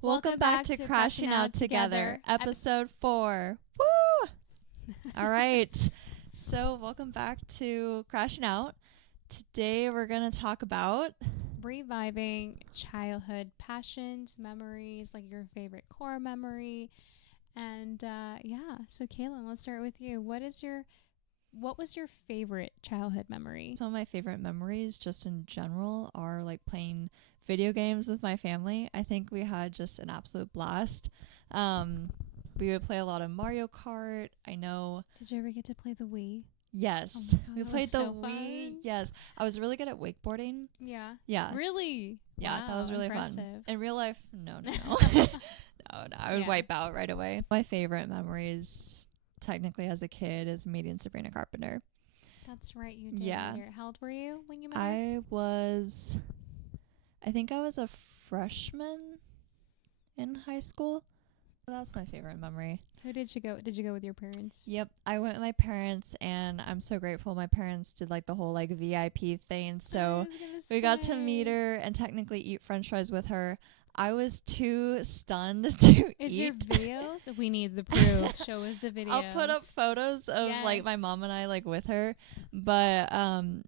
Welcome back to Crashing Out Together, episode 4. Woo! All right. So, welcome back to Crashing Out. Today, we're going to talk about reviving childhood passions, memories, like your favorite core memory. And so Kaylin, let's start with you. What was your favorite childhood memory? some of my favorite memories, just in general, are like playing video games with my family. I think we had just an absolute blast. We would play a lot of Mario Kart. I know. Did you ever get to play the Wii? Yes. Oh my God, We that played was the so Wii. fun. Yes. I was really good at wakeboarding. Yeah. Yeah. Really? Yeah, that was Wow, really impressive. fun. In real life, no. No, I would Yeah. wipe out right away. My favorite memories, technically as a kid, is meeting Sabrina Carpenter. That's right, you did. Yeah. Meet her. How old were you when you met her? I think I was a freshman in high school. That's my favorite memory. Who did you go? Did you go with your parents? Yep, I went with my parents, and I'm so grateful my parents did like the whole like VIP thing. So we got to meet her and technically eat french fries with her. I was too stunned to Is eat. your videos? We need the proof. Show us the videos. I'll put up photos of like my Yes. mom and I like with her. But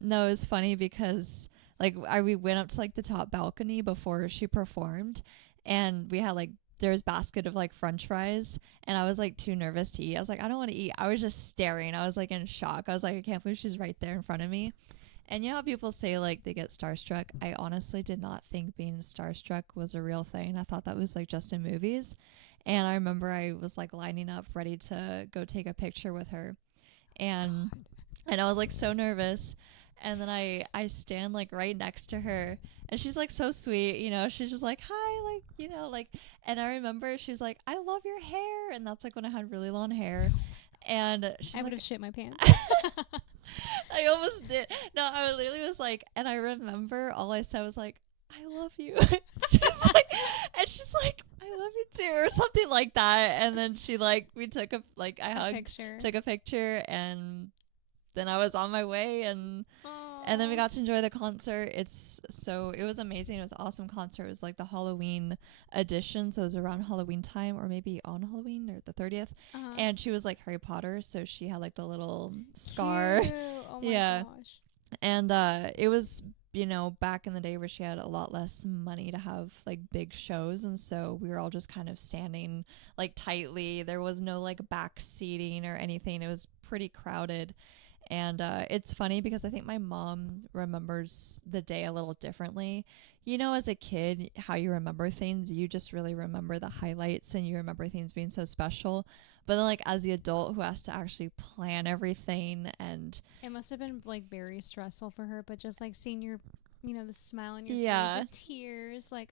no, it was funny because like we went up to like the top balcony before she performed, and we had like there was basket of like french fries, and I was like too nervous to eat. I was like, I don't want to eat. I was just staring. I was like in shock. I was like, I can't believe she's right there in front of me. And you know how people say like they get starstruck? I honestly did not think being starstruck was a real thing. I thought that was like just in movies. And I remember I was like lining up ready to go take a picture with her. And I was like so nervous. And then I stand like right next to her, and she's like so sweet, you know, she's just like, hi, like, you know, like, and I remember she's like, I love your hair. And that's like when I had really long hair. And she's I would like, have shit my pants. I almost did. No, I literally was like, and I remember all I said was like, I love you. she's like, and she's like, I love you too, or something like that. And then she like, we took a like, I hugged, Picture. took a picture, and then I was on my way, and then we Aw. got to enjoy the concert. It was amazing. It was an awesome concert. It was like the Halloween edition, so it was around Halloween time, or maybe on Halloween or the 30th. Uh-huh. And she was like Harry Potter, so she had like the little scar. Cute. Oh my Yeah. gosh. And it was, you know, back in the day where she had a lot less money to have like big shows, and so we were all just kind of standing like tightly. There was no like back seating or anything. It was pretty crowded. And it's funny because I think my mom remembers the day a little differently. You know, as a kid, how you remember things, you just really remember the highlights, and you remember things being so special. But then, like, as the adult who has to actually plan everything, and It must have been like very stressful for her, but just like seeing your, the smile on your Yeah. face, the tears, like,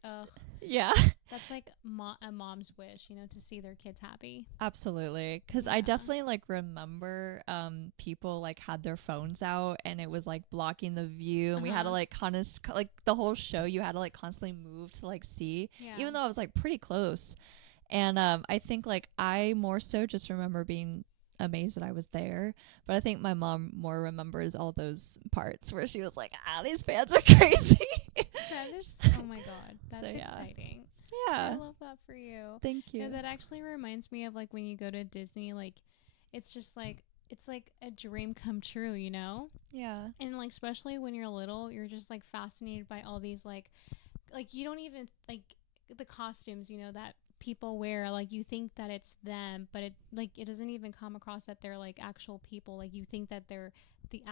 yeah, that's like a mom's wish, to see their kids happy. absolutely. Because I Yeah. definitely like remember people like had their phones out, and it was like blocking the view, and we had to Uh-huh. like kind of like the whole show you had to like constantly move to like see, Yeah. even though I was like pretty close. And I think like I more so just remember being amazed that I was there, but I think my mom more remembers all those parts where she was like, these fans are crazy. That is, oh my God, that's So, yeah. exciting. Yeah, I love that for you. thank you. Yeah, that actually reminds me of like when you go to Disney, like it's just like it's like a dream come true, Yeah, And like especially when you're little, you're just like fascinated by all these like you don't even like the costumes, that people wear. Like you think that it's them, but it doesn't even come across that they're like actual people. Like you think that they're the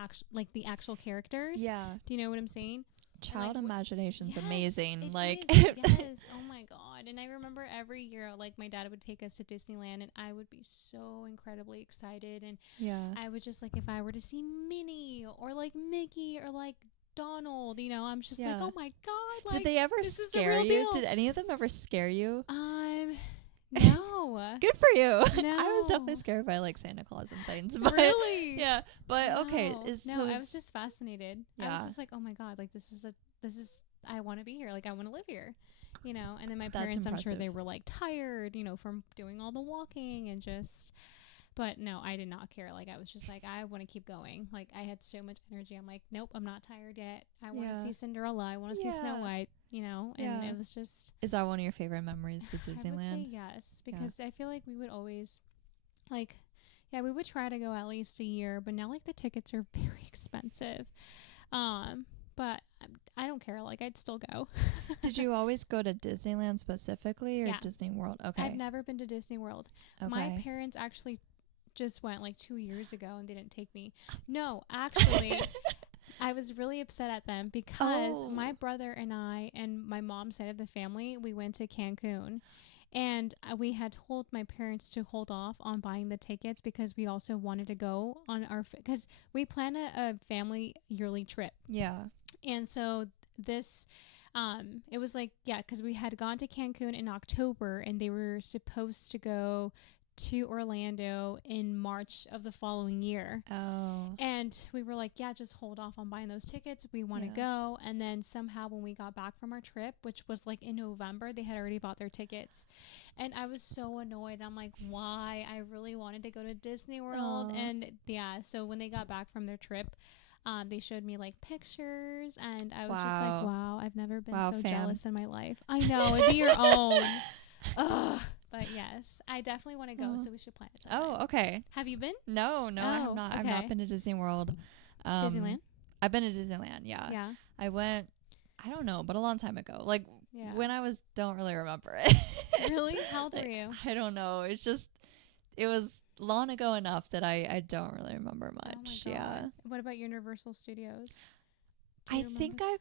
actual characters. yeah. Do you know what I'm saying? Child like, imagination's Yes, amazing. it Like, is. Yes. Oh my God. And I remember every year, like my dad would take us to Disneyland, and I would be so incredibly excited. And yeah. I would just like, if I were to see Minnie or like Mickey or like Donald, I'm just like, Yeah. oh my God. Like, Did they ever this is the scare real you? deal. Did any of them ever scare you? No. Good for you. I was No. definitely scared by like Santa Claus and things. But Really? yeah, but okay. No, I was just fascinated. I Yeah. was just like, oh my God, like this is I want to be here. Like I want to live here. And then my That's parents, I'm sure impressive. they were like tired, from doing all the walking and just But no, I did not care. Like I was just like, I want to keep going. Like I had so much energy. I'm like, nope, I'm not tired yet. I want to Yeah. see Cinderella. I want to see Snow Yeah. White. You know, and Yeah. it was just. Is that one of your favorite memories, the I would say Disneyland? yes, because I feel like we would always, like, yeah, we would try to go at least a year, but now like the tickets are very expensive. But I don't care. Like I'd still go. Did you always go to Disneyland specifically or Yeah. Disney World? Okay. I've never been to Disney World. Okay. My parents actually just went like 2 years ago and they didn't take me. No, actually, I was really upset at them because Oh. my brother and I and my mom's side of the family, we went to Cancun. And we had told my parents to hold off on buying the tickets because we also wanted to go on our because we plan a family yearly trip. Yeah. And so this it was like, yeah, because we had gone to Cancun in October and they were supposed to go to Orlando in March of the following year. Oh. And we were like, yeah, just hold off on buying those tickets. We want to Yeah. go. And then somehow when we got back from our trip, which was like in November, they had already bought their tickets. And I was so annoyed. I'm like, why? I really wanted to go to Disney World. Aw. And yeah, so when they got back from their trip, they showed me like pictures and I was just like, Wow. wow, I've never been Wow, so fam. jealous in my life. I know, it'd be your own. Ugh. But yes, I definitely want to go, Oh. so we should plan it sometime. Oh, okay. Have you been? No, I have Oh, not. I've okay. not been to Disney World. Disneyland? I've been to Disneyland, yeah. Yeah. I went, I don't know, but a long time ago. Like Yeah. when I was, don't really remember it. Really? How old were Like, you? I don't know. It's just, it was long ago enough that I don't really remember Oh my much. God. Yeah. What about Universal Studios? Do I you think remember?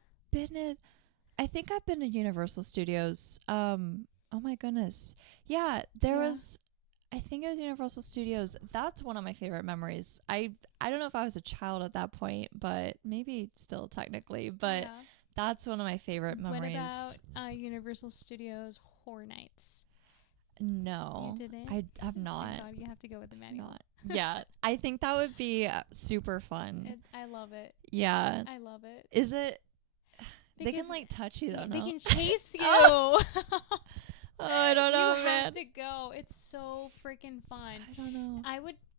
I've been to Universal Studios. Oh my goodness. Yeah, there Yeah. was, I think it was Universal Studios. That's one of my favorite memories. I don't know if I was a child at that point, but maybe still technically, but Yeah. that's one of my favorite What memories. about Universal Studios Horror Nights? No. You didn't? I have Oh my not. God, you have to go with the manual. Not. Yeah. I think that would be super fun. I love it. Yeah. I love it. Is it they Because can like touch you though, they no? can chase you. Oh. Oh, I don't know, you man. have to go. It's so freaking fun. I don't know.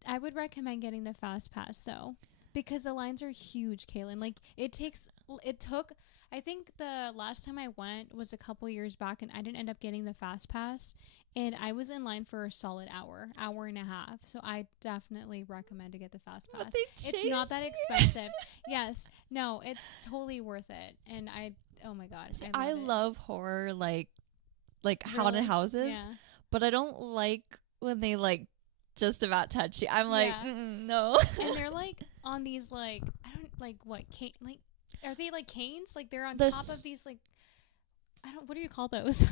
I would recommend getting the fast pass though, because the lines are huge, Kaylin. Like it took. I think the last time I went was a couple years back, and I didn't end up getting the fast pass, and I was in line for a solid hour and a half. So I definitely recommend to get the fast But pass. they It's not chase that you. expensive. Yes, no, it's totally worth it. And oh my God, See, I I love it. love horror, like haunted Really? houses, Yeah. but I don't like when they like just about touch you. I'm like, Yeah. no. And they're like on these like I don't like what cane like are they like canes? Like they're on They're top of s- these like I don't what do you call those?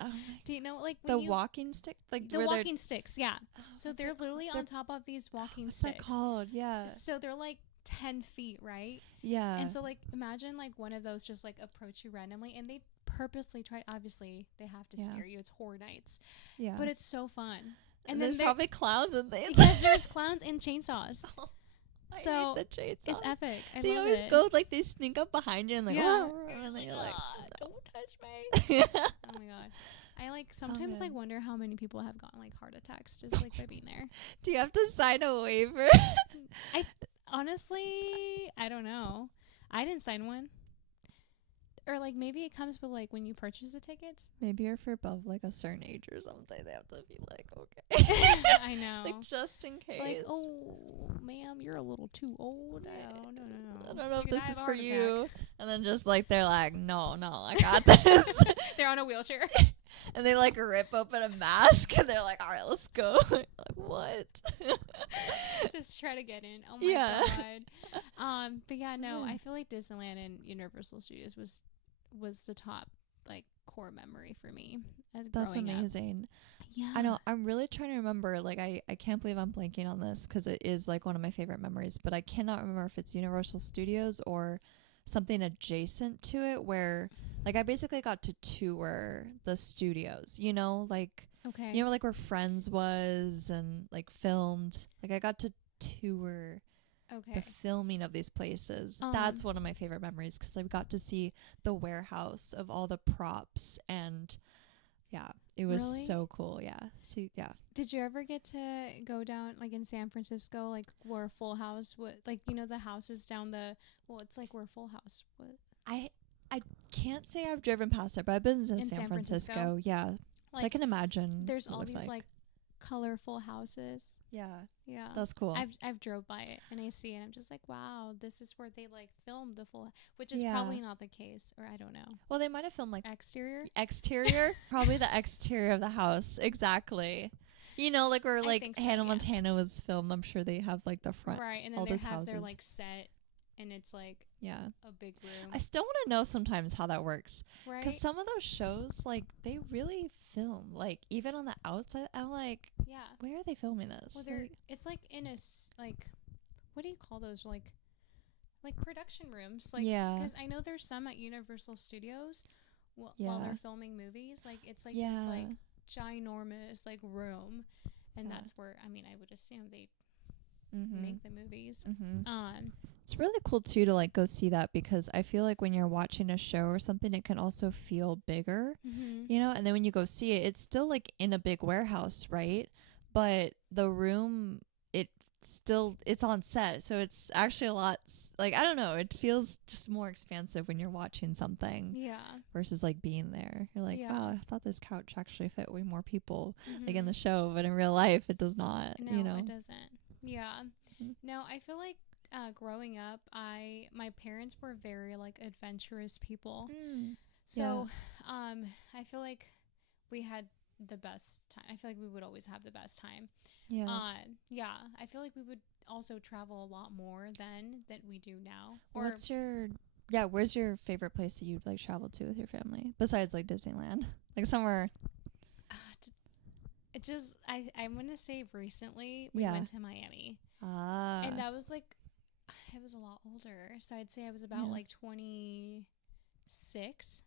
Oh my- Do you know like the when you walking stick, like the where walking sticks, yeah. they're, So what's they're it literally called? on top of these walking What's sticks. that called? Yeah, So they're like 10 feet, right? yeah. And so like imagine like one of those just like approach you randomly and they purposely try obviously they have to Yeah. scare you. It's horror nights. yeah. But it's so fun. And there's then there- probably clowns and things. because there's clowns and chainsaws. I so hate the chainsaws. It's epic. I They love always it. go like they sneak up behind you and like, Yeah. and then you're like, "Ah, don't touch me. yeah. Oh my God. I like sometimes like man. wonder how many people have gotten like heart attacks just like by being there. Do you have to sign a waiver? Honestly, I don't know. I didn't sign one. Or like maybe it comes with like when you purchase the tickets. Maybe if you're above like a certain age or something, they have to be like, okay. I know. Like just in case. Like, oh, ma'am, you're a little too old. No. I don't know You if could this have is a for heart attack. you. And then just like they're like, no, I got this. They're on a wheelchair. And they like rip open a mask and they're like, all right, let's go. Like, what? Just try to get in. Oh my Yeah. God. But yeah, no, Yeah. I feel like Disneyland and Universal Studios was the top like core memory for me as That's growing up. amazing. Yeah. I know. I'm really trying to remember. Like, I can't believe I'm blanking on this because it is like one of my favorite memories, but I cannot remember if it's Universal Studios or something adjacent to it where like I basically got to tour the studios, like, Okay. like where Friends was and like filmed. Like I got to tour Okay. the filming of these places. Um, That's one of my favorite memories because I got to see the warehouse of all the props and yeah, It was Really? so cool. Yeah. So yeah. Did you ever get to go down like in San Francisco, like where Full House would, like the houses down the, well, it's like where Full House was I I can't say I've driven past it, but I've been to in San San Francisco. Francisco. Yeah. So I Like can imagine there's what it all looks these like. like colorful houses. Yeah. Yeah. That's cool. I've drove by it and I see it. I'm just like, wow, this is where they like filmed the full, which is Yeah. probably not the case, or I don't know. Well, they might have filmed like Exterior. exterior, probably the exterior of the house. Exactly. You know, like where I like think so, Hannah yeah. Montana was filmed. I'm sure they have like the front. Right, and then all they those have their houses. like set, and it's like Yeah. a big room. I still want to know sometimes how that works. Right. Because some of those shows, like, they really film. Like, even on the outside, I'm like, Yeah. where are they filming this? Well, they're Like, it's like in a like, what do you call those, like production rooms? Like, yeah. because I know there's some at Universal Studios. While Yeah. they're filming movies, like it's like yeah. this like ginormous like room, and Yeah. that's where, I mean, I would assume they Mm-hmm. make the movies. Mm-hmm. It's really cool, too, to, like, go see that because I feel like when you're watching a show or something, it can also feel bigger, you know? And then when you go see it, it's still, like, in a big warehouse, right? But the room, it's on set. So it's actually a lot, like, I don't know. It feels just more expansive when you're watching something Yeah. versus, like, being there. You're like, Yeah. wow, I thought this couch actually fit way more people, like, in Mhm. the show. But in real life, it does not, No, you know? it doesn't. Yeah. Mhm. No, I feel like growing up, my parents were very like adventurous people. So, I feel like we had the best time. I feel like we would always have the best time. Yeah. Yeah, I feel like we would also travel a lot more then than we do now. Or Where's your favorite place that you'd like travel to with your family besides like Disneyland? Like somewhere. it just I'm gonna say recently we Yeah. went to Miami, Ah. and that was like, it was a lot older. So I'd say I was about Yeah. like 26,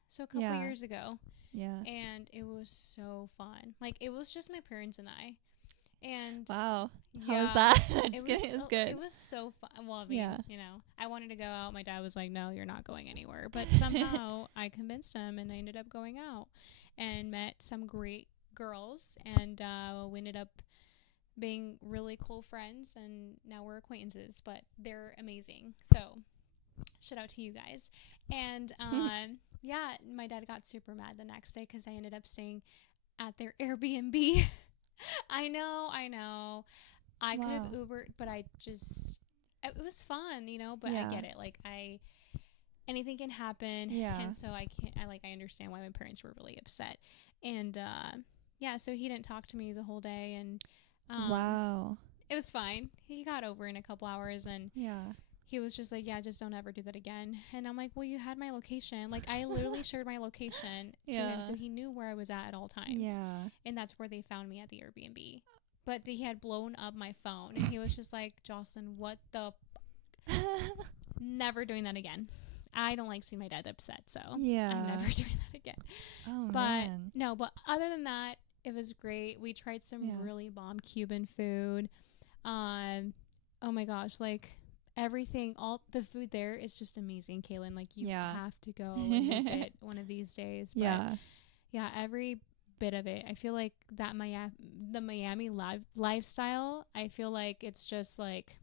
so a couple Yeah. years ago. Yeah. And it was so fun. Like, it was just my parents and I. And Wow. How yeah, was that? it Good. was so fun. Well, I mean, Yeah. you know, I wanted to go out. My dad was like, "No, you're not going anywhere." But somehow I convinced him, and I ended up going out and met some great girls, and we ended up being really cool friends, and now we're acquaintances. But they're amazing. So shout out to you guys. And yeah, my dad got super mad the next day because I ended up staying at their Airbnb. I know. I could have Wow. Ubered, but it was fun, you know, but Yeah. I get it. Like, anything can happen. Yeah. And so I understand why my parents were really upset. And yeah, so he didn't talk to me the whole day, and Wow. it was fine. He got over in a couple hours, and Yeah. he was just like, yeah, just don't ever do that again. And I'm like, well, you had my location. Like, I literally shared my location to him, Yeah. so he knew where I was at all times. Yeah. And that's where they found me, at the Airbnb. But he had blown up my phone, and he was just like, Jocelyn, what the never doing that again. I don't like seeing my dad upset, so Yeah. I'm never doing that again. Oh But man. no, but other than that, it was great. We tried some Yeah. really bomb Cuban food. Oh my gosh, like everything, all the food there is just amazing, Kaylin. Like, you Yeah. have to go and visit one of these days. But Yeah. yeah, every bit of it. I feel like that the Miami lifestyle, I feel like it's just like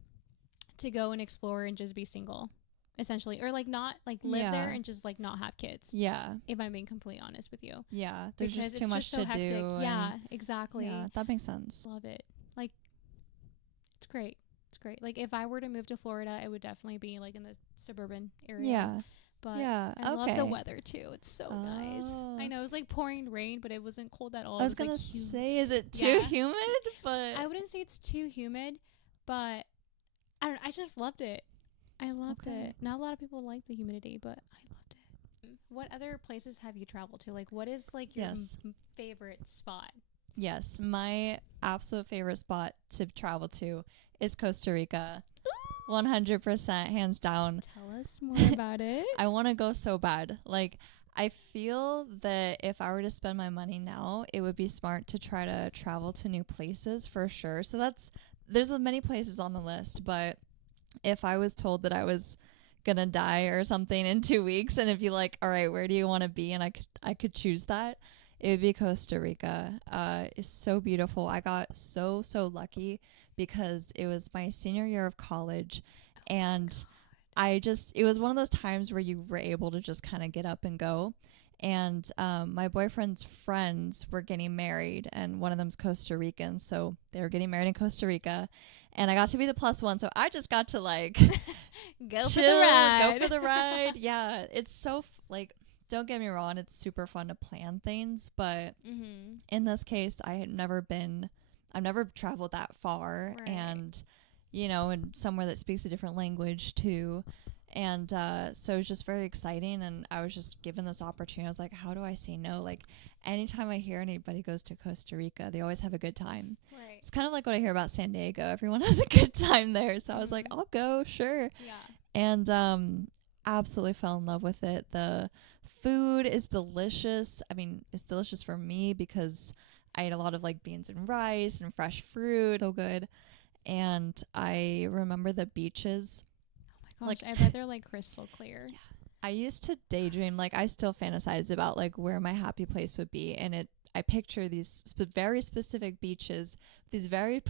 to go and explore and just be single, essentially, or like not like live there Yeah. and just like not have kids. Yeah. If I'm being completely honest with you, Yeah. There's because just too it's much so to hectic. do. Yeah, and- exactly. Yeah. That makes sense. Love it. Like, it's great. It's great. Like, if I were to move to Florida, it would definitely be like in the suburban area. Yeah. But Yeah. I love okay. the weather too. It's so nice. Oh. I know it was like pouring rain, but it wasn't cold at all. I was It was gonna like say, is it too Yeah. humid? But I wouldn't say it's too humid, but I don't know. I just loved it. I loved Okay. it. Not a lot of people like the humidity, but I loved it. What other places have you traveled to? Like, what is like your Yes. favorite spot? yes, my absolute favorite spot to travel to is Costa Rica. 100%, hands down. Tell us more about it. I want to go so bad. Like, I feel that if I were to spend my money now, it would be smart to try to travel to new places for sure. So there's many places on the list, but if I was told that I was gonna die or something in 2 weeks, and if you like, all right, where do you want to be, and I could choose that, it would be Costa Rica. It's so beautiful. I got so lucky because it was my senior year of college, and it was one of those times where you were able to just kind of get up and go. And my boyfriend's friends were getting married, and one of them's Costa Rican, so they were getting married in Costa Rica. And I got to be the plus one, so I just got to like Go for chill, the ride. go for the ride. Yeah, it's so like, don't get me wrong, it's super fun to plan things, but Mm-hmm. in this case, I've never traveled that far, Right. and in somewhere that speaks a different language too. And so it was just very exciting, and I was just given this opportunity. I was like, how do I say no? Like, anytime I hear anybody goes to Costa Rica, they always have a good time. Right. It's kind of like what I hear about San Diego. Everyone has a good time there. So I was like, Mhm. I'll go, sure. Yeah. And absolutely fell in love with it. The food is delicious. I mean, it's delicious for me because I ate a lot of like beans and rice and fresh fruit. So good. And I remember the beaches. Oh my gosh, Like- I bet they're like crystal clear. I used to daydream, like I still fantasize about like where my happy place would be, and I picture these very specific beaches, these very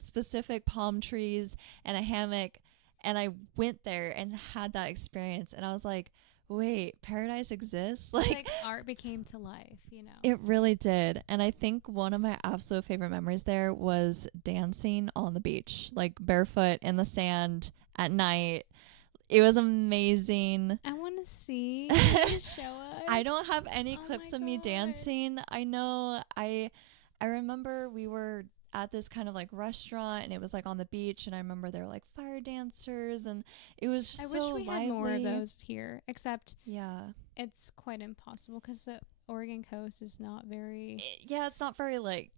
specific palm trees and a hammock, and I went there and had that experience, and I was like, wait, paradise exists? It's like art became to life, you know. It really did. And I think one of my absolute favorite memories there was dancing on the beach, like barefoot in the sand at night. It was amazing. I want to see. Can you show us? I don't have any Oh clips my of me God. dancing. I know I remember we were at this kind of like restaurant, and it was like on the beach, and I remember there were like fire dancers, and it was just I so wish we had more of lively. those here, except Yeah. it's quite impossible because the Oregon coast is not very. Yeah, it's not very like,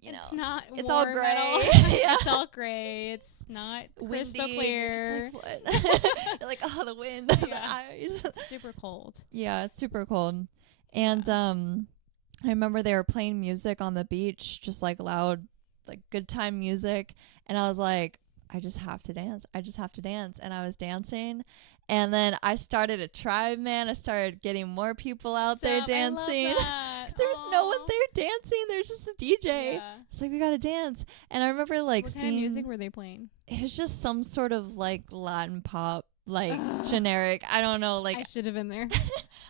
It's not. it's all warm at all. gray. Yeah. It's all gray. It's not crystal windy, and clear. you're just like, what? You're like, oh, the wind, the Yeah. eyes. It's super cold. Yeah, it's super cold. And I remember they were playing music on the beach, just like loud, like good time music, and I was like, I just have to dance. I just have to dance. And I was dancing, and then I started a tribe, man. I started getting more people out there Stop, I love dancing. that. There's no one Aw. there dancing. There's just a DJ. Yeah. It's like, we gotta dance. And I remember like What kind seeing of music were they playing? it was just some sort of like Latin pop, like Ugh. generic. I don't know, like I should have been there.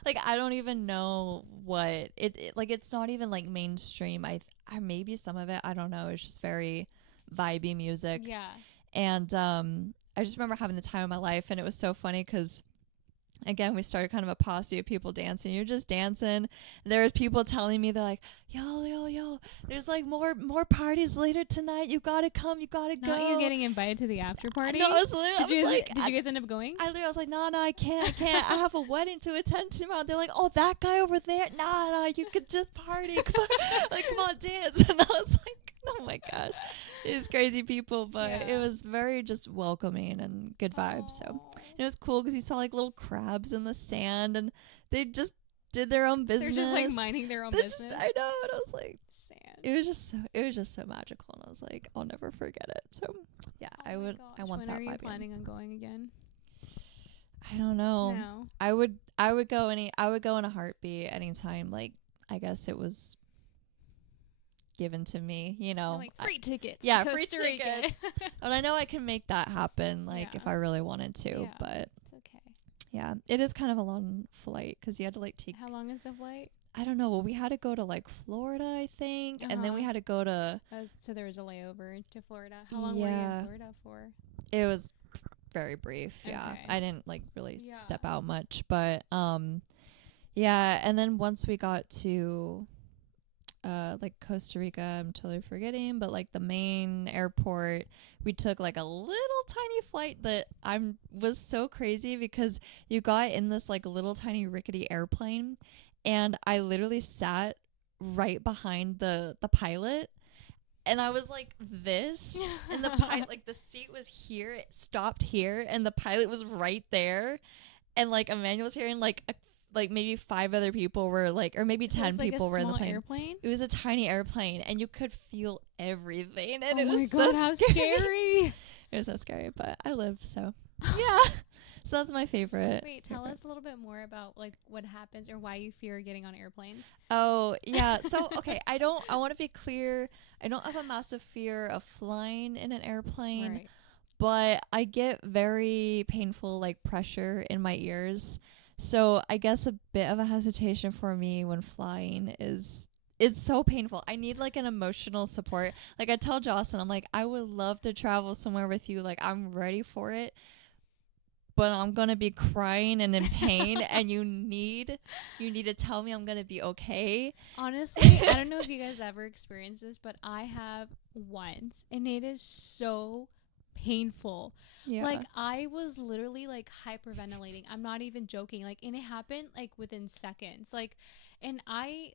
like I don't even know what it like. It's not even like mainstream. I maybe some of it, I don't know. It's just very vibey music. Yeah. And I just remember having the time of my life, and it was so funny because again, we started kind of a posse of people dancing. You're just dancing. There was people telling me, they're like, yo, there's like more parties later tonight. You gotta come. You gotta go. Not you getting invited to the after party. No, I was literally, Did you like, did you guys end up going? I literally was like, no, I can't. I have a wedding to attend tomorrow. They're like, oh, that guy over there? Nah, you could just party. Come on, like, come on, dance. And I was like, oh my gosh, these crazy people. But Yeah. it was very just welcoming and good vibes. So Aw. it was cool because you saw like little crabs in the sand, and they just did their own business. They're just like minding their own They business. just- I know, and I was like, Sand. it was just so magical, and I was like, I'll never forget it. So yeah, Oh I my want gosh, when that are you vibe again. planning on going again? I don't know. No. I would go in a heartbeat anytime. Like, I guess it was given to me, You're like I- free tickets. to yeah, free Costa Rica. tickets. and I know I can make that happen, like if Yeah. I really wanted to. Yeah. But It's okay. yeah, it is kind of a long flight because you had to like take. How long is the flight? I don't know. Well, we had to go to like Florida, I think, and then we Uh-huh. had to go to. So there was a layover to Florida. How long were you Yeah. in Florida for? It was very brief. Yeah, Okay. I didn't like really Yeah. step out much, but yeah. And then once we got to like Costa Rica, I'm totally forgetting, but like the main airport, we took like a little tiny flight that was so crazy because you got in this like little tiny rickety airplane, and I literally sat right behind the pilot. And I was like this, and the pilot, like the seat was here, it stopped here, and the pilot was right there, and like Emmanuel was here, and like maybe 5 other people were like, or maybe 10 It was like people a were in the small plane. airplane. It was a tiny airplane, and you could feel everything, and Oh it my was god, so how scary. scary! It was so scary, but I lived, so Yeah. So that's my favorite. Wait, tell us a little bit more about like what happens or why you fear getting on airplanes. Oh, yeah. So, okay, I want to be clear. I don't have a massive fear of flying in an airplane, Right. but I get very painful like pressure in my ears. So, I guess a bit of a hesitation for me when flying is it's so painful. I need like an emotional support. Like I tell Jocelyn, I'm like, I would love to travel somewhere with you. Like I'm ready for it, but I'm gonna be crying and in pain, and you need to tell me I'm gonna be okay. Honestly, I don't know if you guys ever experienced this, but I have once, and it is so painful. Yeah. Like I was literally like hyperventilating. I'm not even joking. Like and it happened like within seconds. Like and I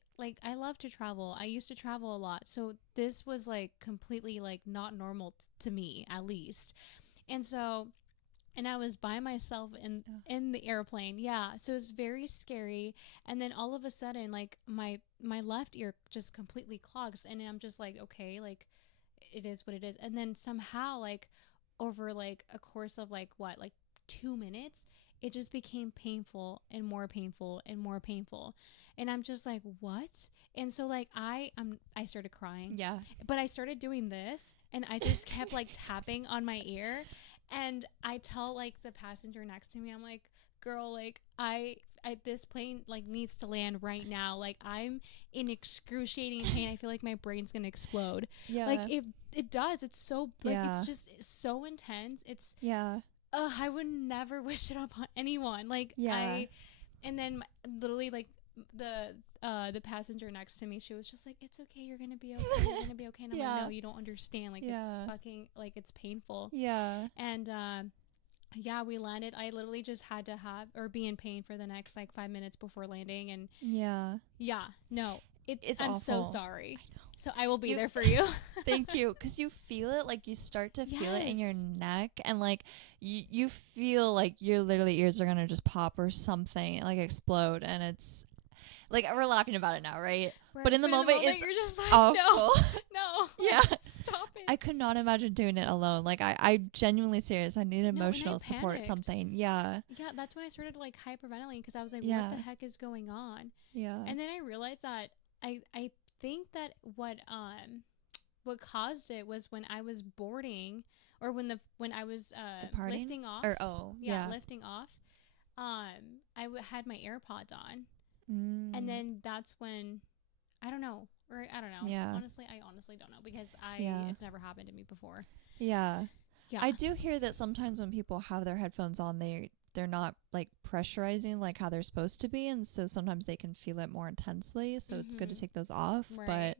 love to travel. I used to travel a lot. So this was like completely like not normal to me at least. And so and I was by myself in the airplane. Yeah, so it was very scary. And then all of a sudden, like my left ear just completely clogs, and I'm just like, okay, like it is what it is. And then somehow, like over like a course of like what, like 2 minutes, it just became painful and more painful and more painful. And I'm just like, what? And so like I started crying, Yeah. but I started doing this, and I just kept like tapping on my ear, and I tell like the passenger next to me, I'm like, girl, like I this plane like needs to land right now. Like I'm in excruciating pain. I feel like my brain's gonna explode. Yeah. Like it does. It's so like Yeah. it's just so intense. It's Yeah. I would never wish it upon anyone. Like Yeah. and then literally like the passenger next to me, she was just like, it's okay, you're gonna be okay, you're gonna be okay. And I'm like, Yeah. no, you don't understand. Like Yeah. it's fucking like it's painful. Yeah. And yeah, we landed. I literally just had to have or be in pain for the next like 5 minutes before landing. And Yeah. yeah, no, It's I'm so awful. sorry. So I will be You- there for you. Thank you. Because you feel it, like you start to feel it in your Yes. neck, and like you feel like your literally ears are gonna just pop or something, like explode, and it's like we're laughing about it now, right? But in the moment, it's you're just like, awful. no, no, Yeah. stop it. I could not imagine doing it alone. Like I genuinely serious. I need and I emotional support, panicked. something. Yeah. Yeah, that's when I started like hyperventilating because I was like, Yeah. what the heck is going on? Yeah. And then I realized that I think that what caused it was when I was boarding or when I was Departing? lifting off. Or yeah. Lifting off. Had my AirPods on, Mm. and then that's when I don't know. Yeah. Honestly, I honestly don't know because Yeah. it's never happened to me before. Yeah. Yeah. I do hear that sometimes when people have their headphones on, they're not like pressurizing like how they're supposed to be, and so sometimes they can feel it more intensely. So it's good to Mhm. take those off. Right.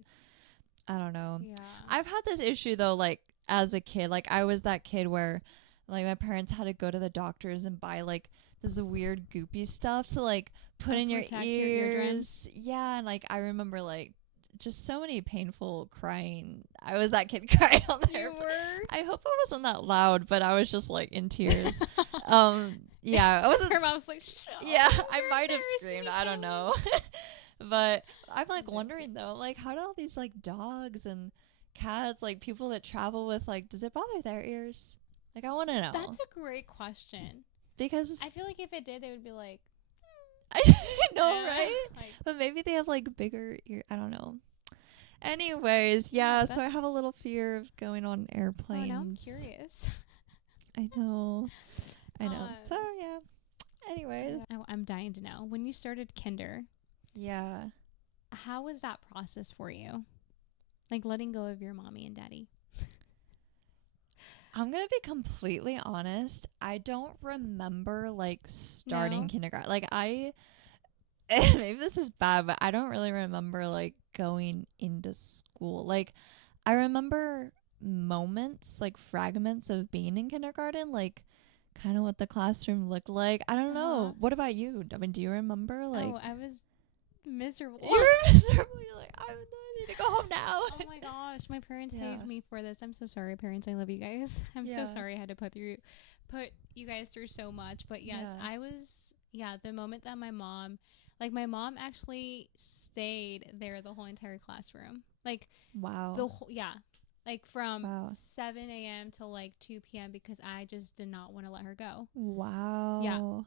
But I don't know. Yeah. I've had this issue though, like as a kid. Like I was that kid where like my parents had to go to the doctors and buy like this weird goopy stuff to like put in your protect ears. your eardrums. Yeah, and like I remember like just so many painful crying. I was that kid crying on the You airplane. were. I hope it wasn't that loud, but I was just like in tears. Yeah, I wasn't. Her mom's like, shut Yeah, up, I you're might have embarrassing screamed. me, I don't Kelly." know. But I'm like joking. wondering though, like how do all these like dogs and cats, like people that travel with, like, does it bother their ears? Like I want to know. That's a great question. Because I feel like if it did, they would be like, I know, "Eh," right? Like, But maybe they have like bigger ear. I don't know. Anyways, Yeah, yeah. So I have a that's- little fear of going on oh, airplanes. now I'm curious. I know. I know. So Um, yeah. Anyways. I'm dying to know. When you started Kinder, Yeah. how was that process for you? Like letting go of your mommy and daddy. I'm gonna be completely honest. I don't remember like starting No? kindergarten. Like I maybe this is bad, but I don't really remember like going into school. Like I remember moments, like fragments of being in kindergarten, like kind of what the classroom looked like. I don't Uh-huh. know. What about you? I mean, do you remember like Oh, I was miserable. you were miserable? You're like, I need to go home now. Oh my gosh, my parents Yeah. hated me for this. I'm so sorry, parents. I love you guys. I'm Yeah. so sorry I had to put you guys through so much. But yes, Yeah. I was the moment that my mom actually stayed there the whole entire classroom. Like Wow. the whole like from Wow. 7 a.m. till like 2 p.m. because I just did not want to let her go. Wow. Yeah.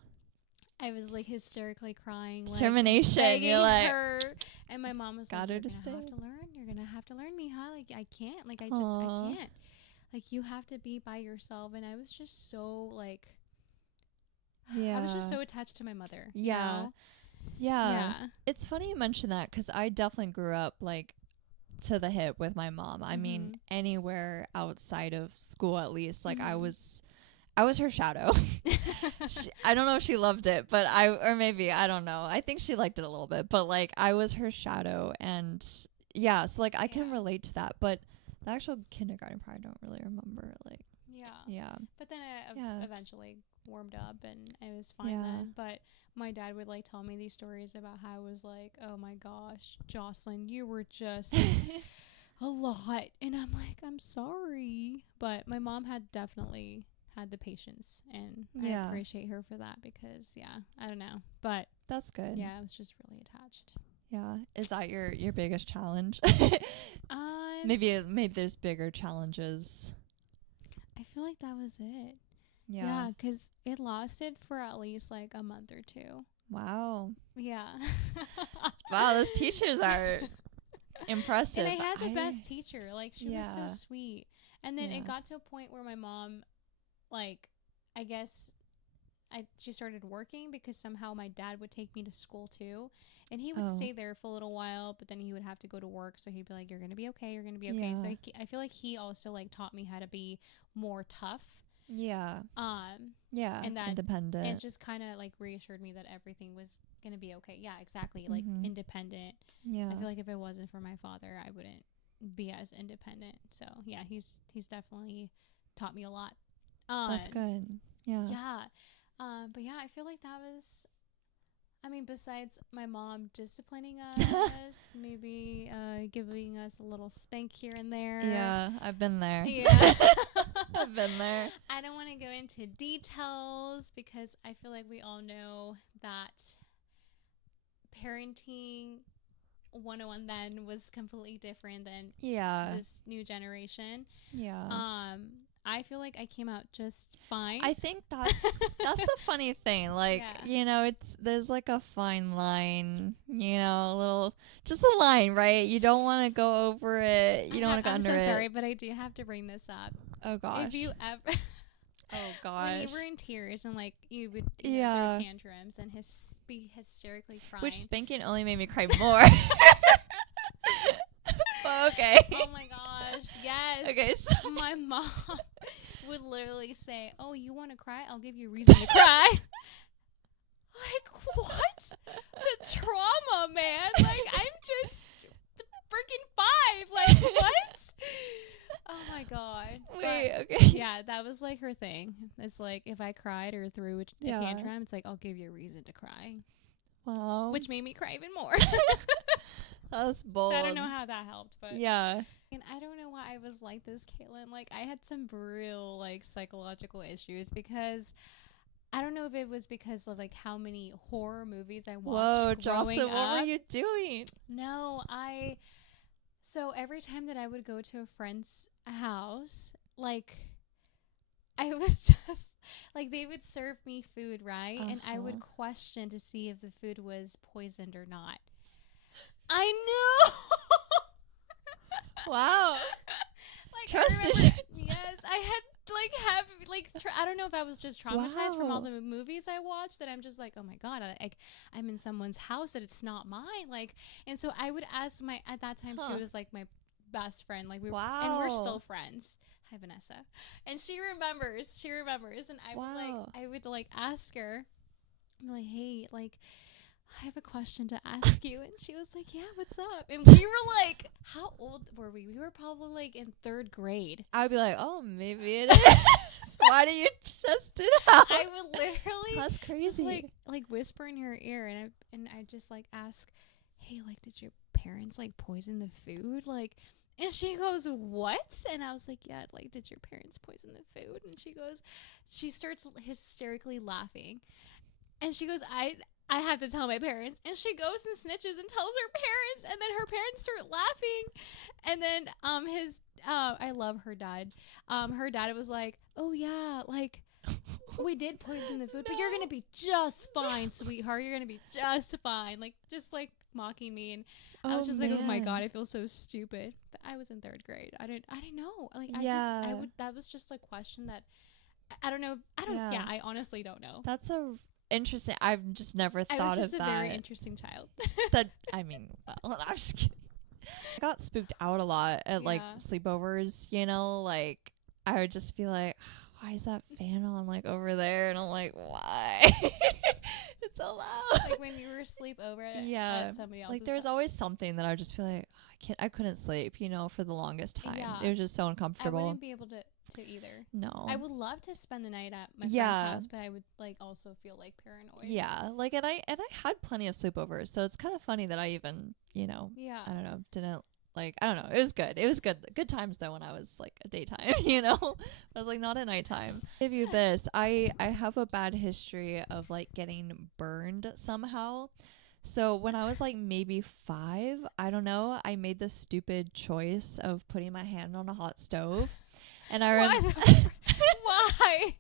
I was like hysterically crying, like Determination. begging You're like, her, and my mom was got like, her "You're to gonna stay. have to learn. You're gonna have to learn, Mija. Like I can't. Like I Aw. can't. Like you have to be by yourself." And I was just so like, Yeah. I was just so attached to my mother. Yeah. You know? Yeah. Yeah. It's funny you mention that because I definitely grew up like to the hip with my mom. I mean, anywhere outside of school, at least, like I was her shadow. I don't know if she loved it, but or maybe, I don't know. I think she liked it a little bit, but like I was her shadow, and yeah, so like I can Yeah. relate to that, but the actual kindergarten part I don't really remember. Like, yeah. But then I Yeah. eventually warmed up and I was fine Yeah. then. But my dad would like tell me these stories about how I was like, oh my gosh, Jocelyn, you were just a lot. And I'm like, I'm sorry. But my mom had definitely had the patience, and I Yeah. appreciate her for that because, yeah, I don't know. But That's good. yeah, I was just really attached. Yeah. Is that your biggest challenge? Um, maybe there's bigger challenges. I feel like that was it. Yeah. Yeah, because it lasted for at least like a month or two. Wow. Yeah. Wow, those teachers are impressive. And I had the best teacher. Like, she was so Yeah. sweet. And then Yeah. it got to a point where my mom, like, I guess she started working because somehow my dad would take me to school too. And he would stay there for a little while, but then he would have to go to work. So he'd be like, you're going to be okay. You're going to be okay. Yeah. So I feel like he also, like, taught me how to be more tough. Yeah. Yeah. And that independent. it just kind of like reassured me that everything was going to be okay. Yeah, exactly. Like independent. Yeah. I feel like if it wasn't for my father, I wouldn't be as independent. So yeah, he's definitely taught me a lot. That's good. Yeah. Yeah. But yeah, I feel like that was, I mean, besides my mom disciplining us, maybe giving us a little spank here and there. Yeah, I've been there. Yeah. I've been there. I don't want to go into details because I feel like we all know that parenting 101 then was completely different than this new generation. Yeah. I feel like I came out just fine. I think that's the funny thing. Like, you know, there's like a fine line, you know, just a line, right? You don't want to go over it. You don't want to go under it. I'm so sorry, but I do have to bring this up. Oh gosh. If you ever oh gosh. when you were in tears and like you would throw tantrums and be hysterically crying. Which spanking only made me cry more. Okay. Oh my gosh. Yes. Okay. So my mom would literally say, "Oh, you want to cry? I'll give you a reason to cry." Like, what? The trauma, man. Like, I'm just freaking 5. Like, what? Oh my god. Wait, okay. Yeah, that was like her thing. It's like if I cried or threw a tantrum, it's like I'll give you a reason to cry. Wow. Which made me cry even more. That was bold. So I don't know how that helped, but yeah. And I don't know why I was like this, Caitlin. Like, I had some real like psychological issues because I don't know if it was because of like how many horror movies I watched. Whoa, Jocelyn, what were you doing? No, so every time that I would go to a friend's house, like I was just like they would serve me food, right? And I would question to see if the food was poisoned or not. I knew. Wow. Like trust issues. Yes, I had I don't know if I was just traumatized from all the movies I watched that I'm just like, oh my god, I'm in someone's house and it's not mine. Like, and so I would ask at that time she was like my best friend. Like and we're still friends. Hi Vanessa, and she remembers, and I would ask her, I'm like, hey, like, I have a question to ask you. And she was like, yeah, what's up? And we were like, how old were we? We were probably like in 3rd grade. I would be like, oh, maybe it is. Why do you test it out? I would literally that's crazy. Just like whisper in her ear, and I just like ask, hey, like, did your parents like poison the food? Like, and she goes, what? And I was like, yeah, like, did your parents poison the food? And she starts hysterically laughing. And she goes, I have to tell my parents. And she goes and snitches and tells her parents, and then her parents start laughing. And then I love her dad. Her dad was like, "Oh yeah, like we did poison the food, but you're gonna be just fine, sweetheart. You're gonna be just fine." Like just like mocking me, and I was just like, "Oh my god, I feel so stupid." But I was in 3rd grade. I didn't know. Like I would. That was just a question that I don't know. Yeah, I honestly don't know. That's a interesting. I've just never thought of that. I was just a very interesting child. That I mean, well, I'm just kidding. I got spooked out a lot at like sleepovers, you know, like I would just be like, why is that fan on like over there? And I'm like, why? It's so loud. Like when you were asleep over at somebody else's like there's house. always something that I would just feel like, I couldn't sleep, you know, for the longest time. Yeah. It was just so uncomfortable. I wouldn't be able to either. No. I would love to spend the night at my friend's house, but I would like also feel like paranoid. Yeah. Like and I had plenty of sleepovers, so it's kind of funny that I even, you know, I don't know, didn't like, I don't know. It was good. It was good. Good times though when I was like a daytime, you know. I was like not at nighttime. Give you this. I have a bad history of like getting burned somehow. So when I was like maybe 5, I don't know, I made the stupid choice of putting my hand on a hot stove. And I why?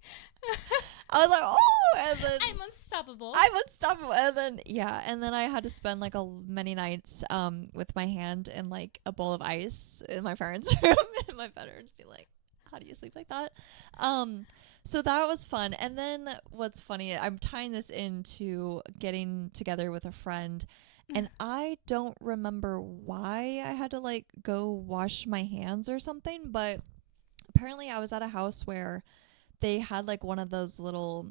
I was like, oh, and then I'm unstoppable. And then and then I had to spend like many nights with my hand in like a bowl of ice in my parents' room, and my parents be like, how do you sleep like that? So that was fun. And then what's funny, I'm tying this into getting together with a friend, and I don't remember why I had to like go wash my hands or something, but apparently I was at a house where they had like one of those little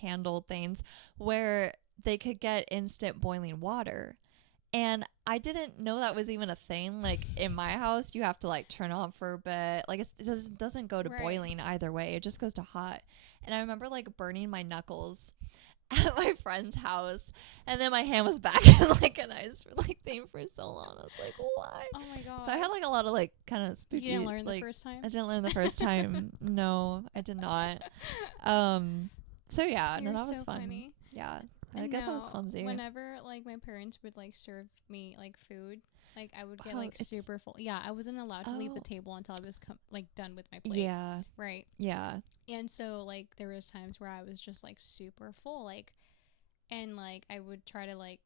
handled things where they could get instant boiling water. And I didn't know that was even a thing. Like in my house, you have to like turn on for a bit. Like it doesn't go to boiling either way. It just goes to hot. And I remember like burning my knuckles at my friend's house, and then my hand was back in like an ice thing for so long. I was like, why? Oh my god. So I had like a lot of like kind of spooky. You didn't learn the first time? I didn't learn the first time. No, I did not. So yeah, no, that was fun. Funny. Yeah. I guess I was clumsy. Whenever like my parents would like serve me like food, like I would get like super full. Yeah, I wasn't allowed to leave the table until I was like done with my plate. Yeah. Right. Yeah. And so like there was times where I was just like super full, like, and like I would try to like,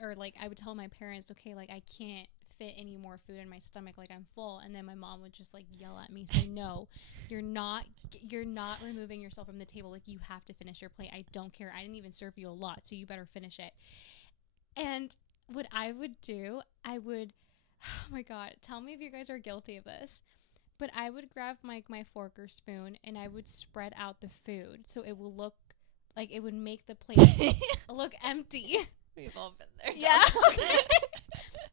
or like I would tell my parents, okay, like I can't fit any more food in my stomach, like I'm full. And then my mom would just like yell at me, say, no, you're not removing yourself from the table, like you have to finish your plate. I don't care, I didn't even serve you a lot, so you better finish it. And what I would do, I would, oh my god, tell me if you guys are guilty of this, but I would grab my fork or spoon and I would spread out the food so it will look like, it would make the plate look empty. We've all been there. Yeah.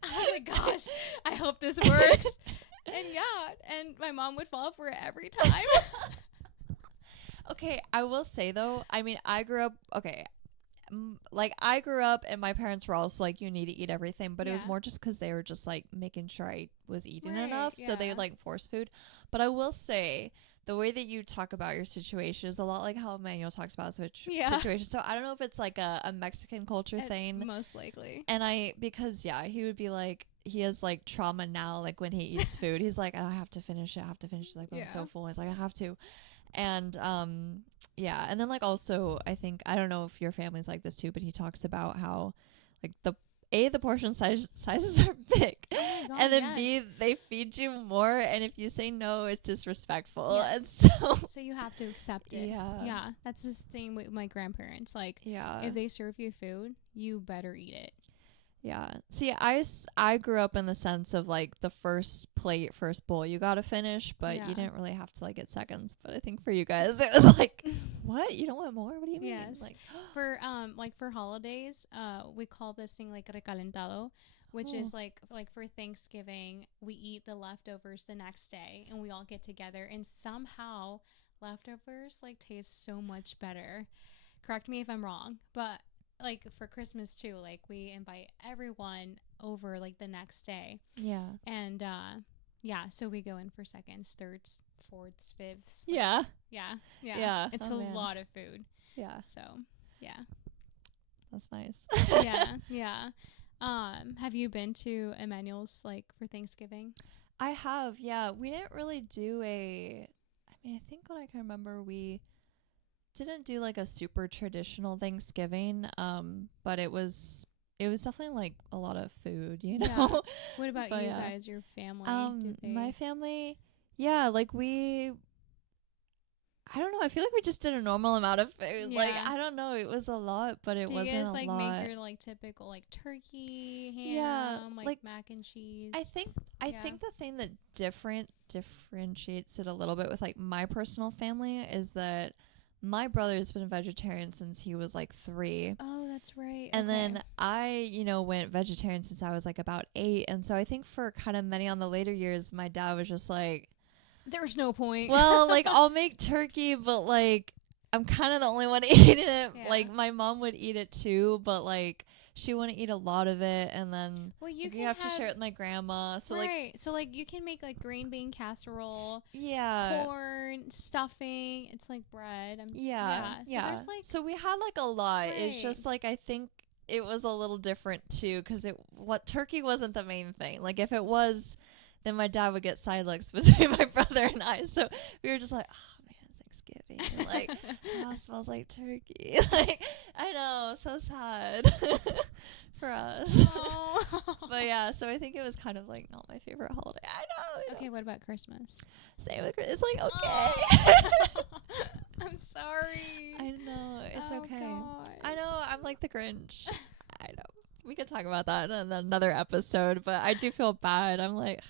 Oh my gosh, I hope this works. And and my mom would fall for it every time. Okay, I will say though, I mean, I grew up and my parents were also like, you need to eat everything, but it was more just because they were just like making sure I was eating enough, so they would like force food. But I will say, the way that you talk about your situation is a lot like how Emmanuel talks about situation. So I don't know if it's like a Mexican culture thing. Most likely. And because he would be like, he has like trauma now, like when he eats food, he's like, I have to finish it. He's like, I'm so full. He's like, I have to. And and then like also I think, I don't know if your family's like this too, but he talks about how like the portion sizes are big, God, and then B, they feed you more, and if you say no, it's disrespectful. And so you have to accept it. Yeah, that's the same with my grandparents. Like, if they serve you food, you better eat it. Yeah. See, I grew up in the sense of like the first plate, first bowl, you got to finish, but you didn't really have to like get seconds. But I think for you guys, it was like, what? You don't want more? What do you mean? Yes. Like for holidays, we call this thing like recalentado, which is like for Thanksgiving, we eat the leftovers the next day and we all get together, and somehow leftovers like taste so much better. Correct me if I'm wrong, but like for Christmas too, like we invite everyone over like the next day. Yeah. And so we go in for seconds, thirds, fourths, fifths. Yeah. Yeah. It's a lot of food. Yeah. So, yeah. That's nice. Yeah. Have you been to Emmanuel's like for Thanksgiving? I have, yeah. We didn't really do I think what I can remember, we didn't do like a super traditional Thanksgiving, but it was definitely like a lot of food, you Yeah. know. What about But you yeah. guys, your family? Did they? My family, yeah, like I don't know, I feel like we just did a normal amount of food. Like, Yeah. I don't know, it was a lot, but it Do you wasn't guys a like lot. make your like typical like turkey, Yeah, ham, like like mac and cheese? I think Yeah. the thing that differentiates it a little bit with like my personal family is that my brother's been a vegetarian since he was like 3. Oh, that's right. And okay. then I, went vegetarian since I was like about 8. And so I think for kind of many on the later years, my dad was just like, There's no point. well, like I'll make turkey, but like I'm kind of the only one eating it. Yeah. Like my mom would eat it too, but like she wouldn't eat a lot of it. And then well, you like, can you have to share it with my grandma. So like, right. So like you can make like green bean casserole, yeah. corn, stuffing. It's like bread. Yeah. So Yeah. there's like So we had like a lot. It's Right. just like I think it was a little different too, because turkey wasn't the main thing. Like if it was, then my dad would get side looks between my brother and I. So we were just like, oh man, Thanksgiving. Like the house smells like turkey. Like I know, so sad for us. Oh. But yeah, so I think it was kind of like not my favorite holiday. I know. Okay, what about Christmas? Same with It's like okay. Oh. I'm sorry. I know, it's Oh, okay. God. I know, I'm like the Grinch. I know. We could talk about that in another episode, but I do feel bad. I'm like,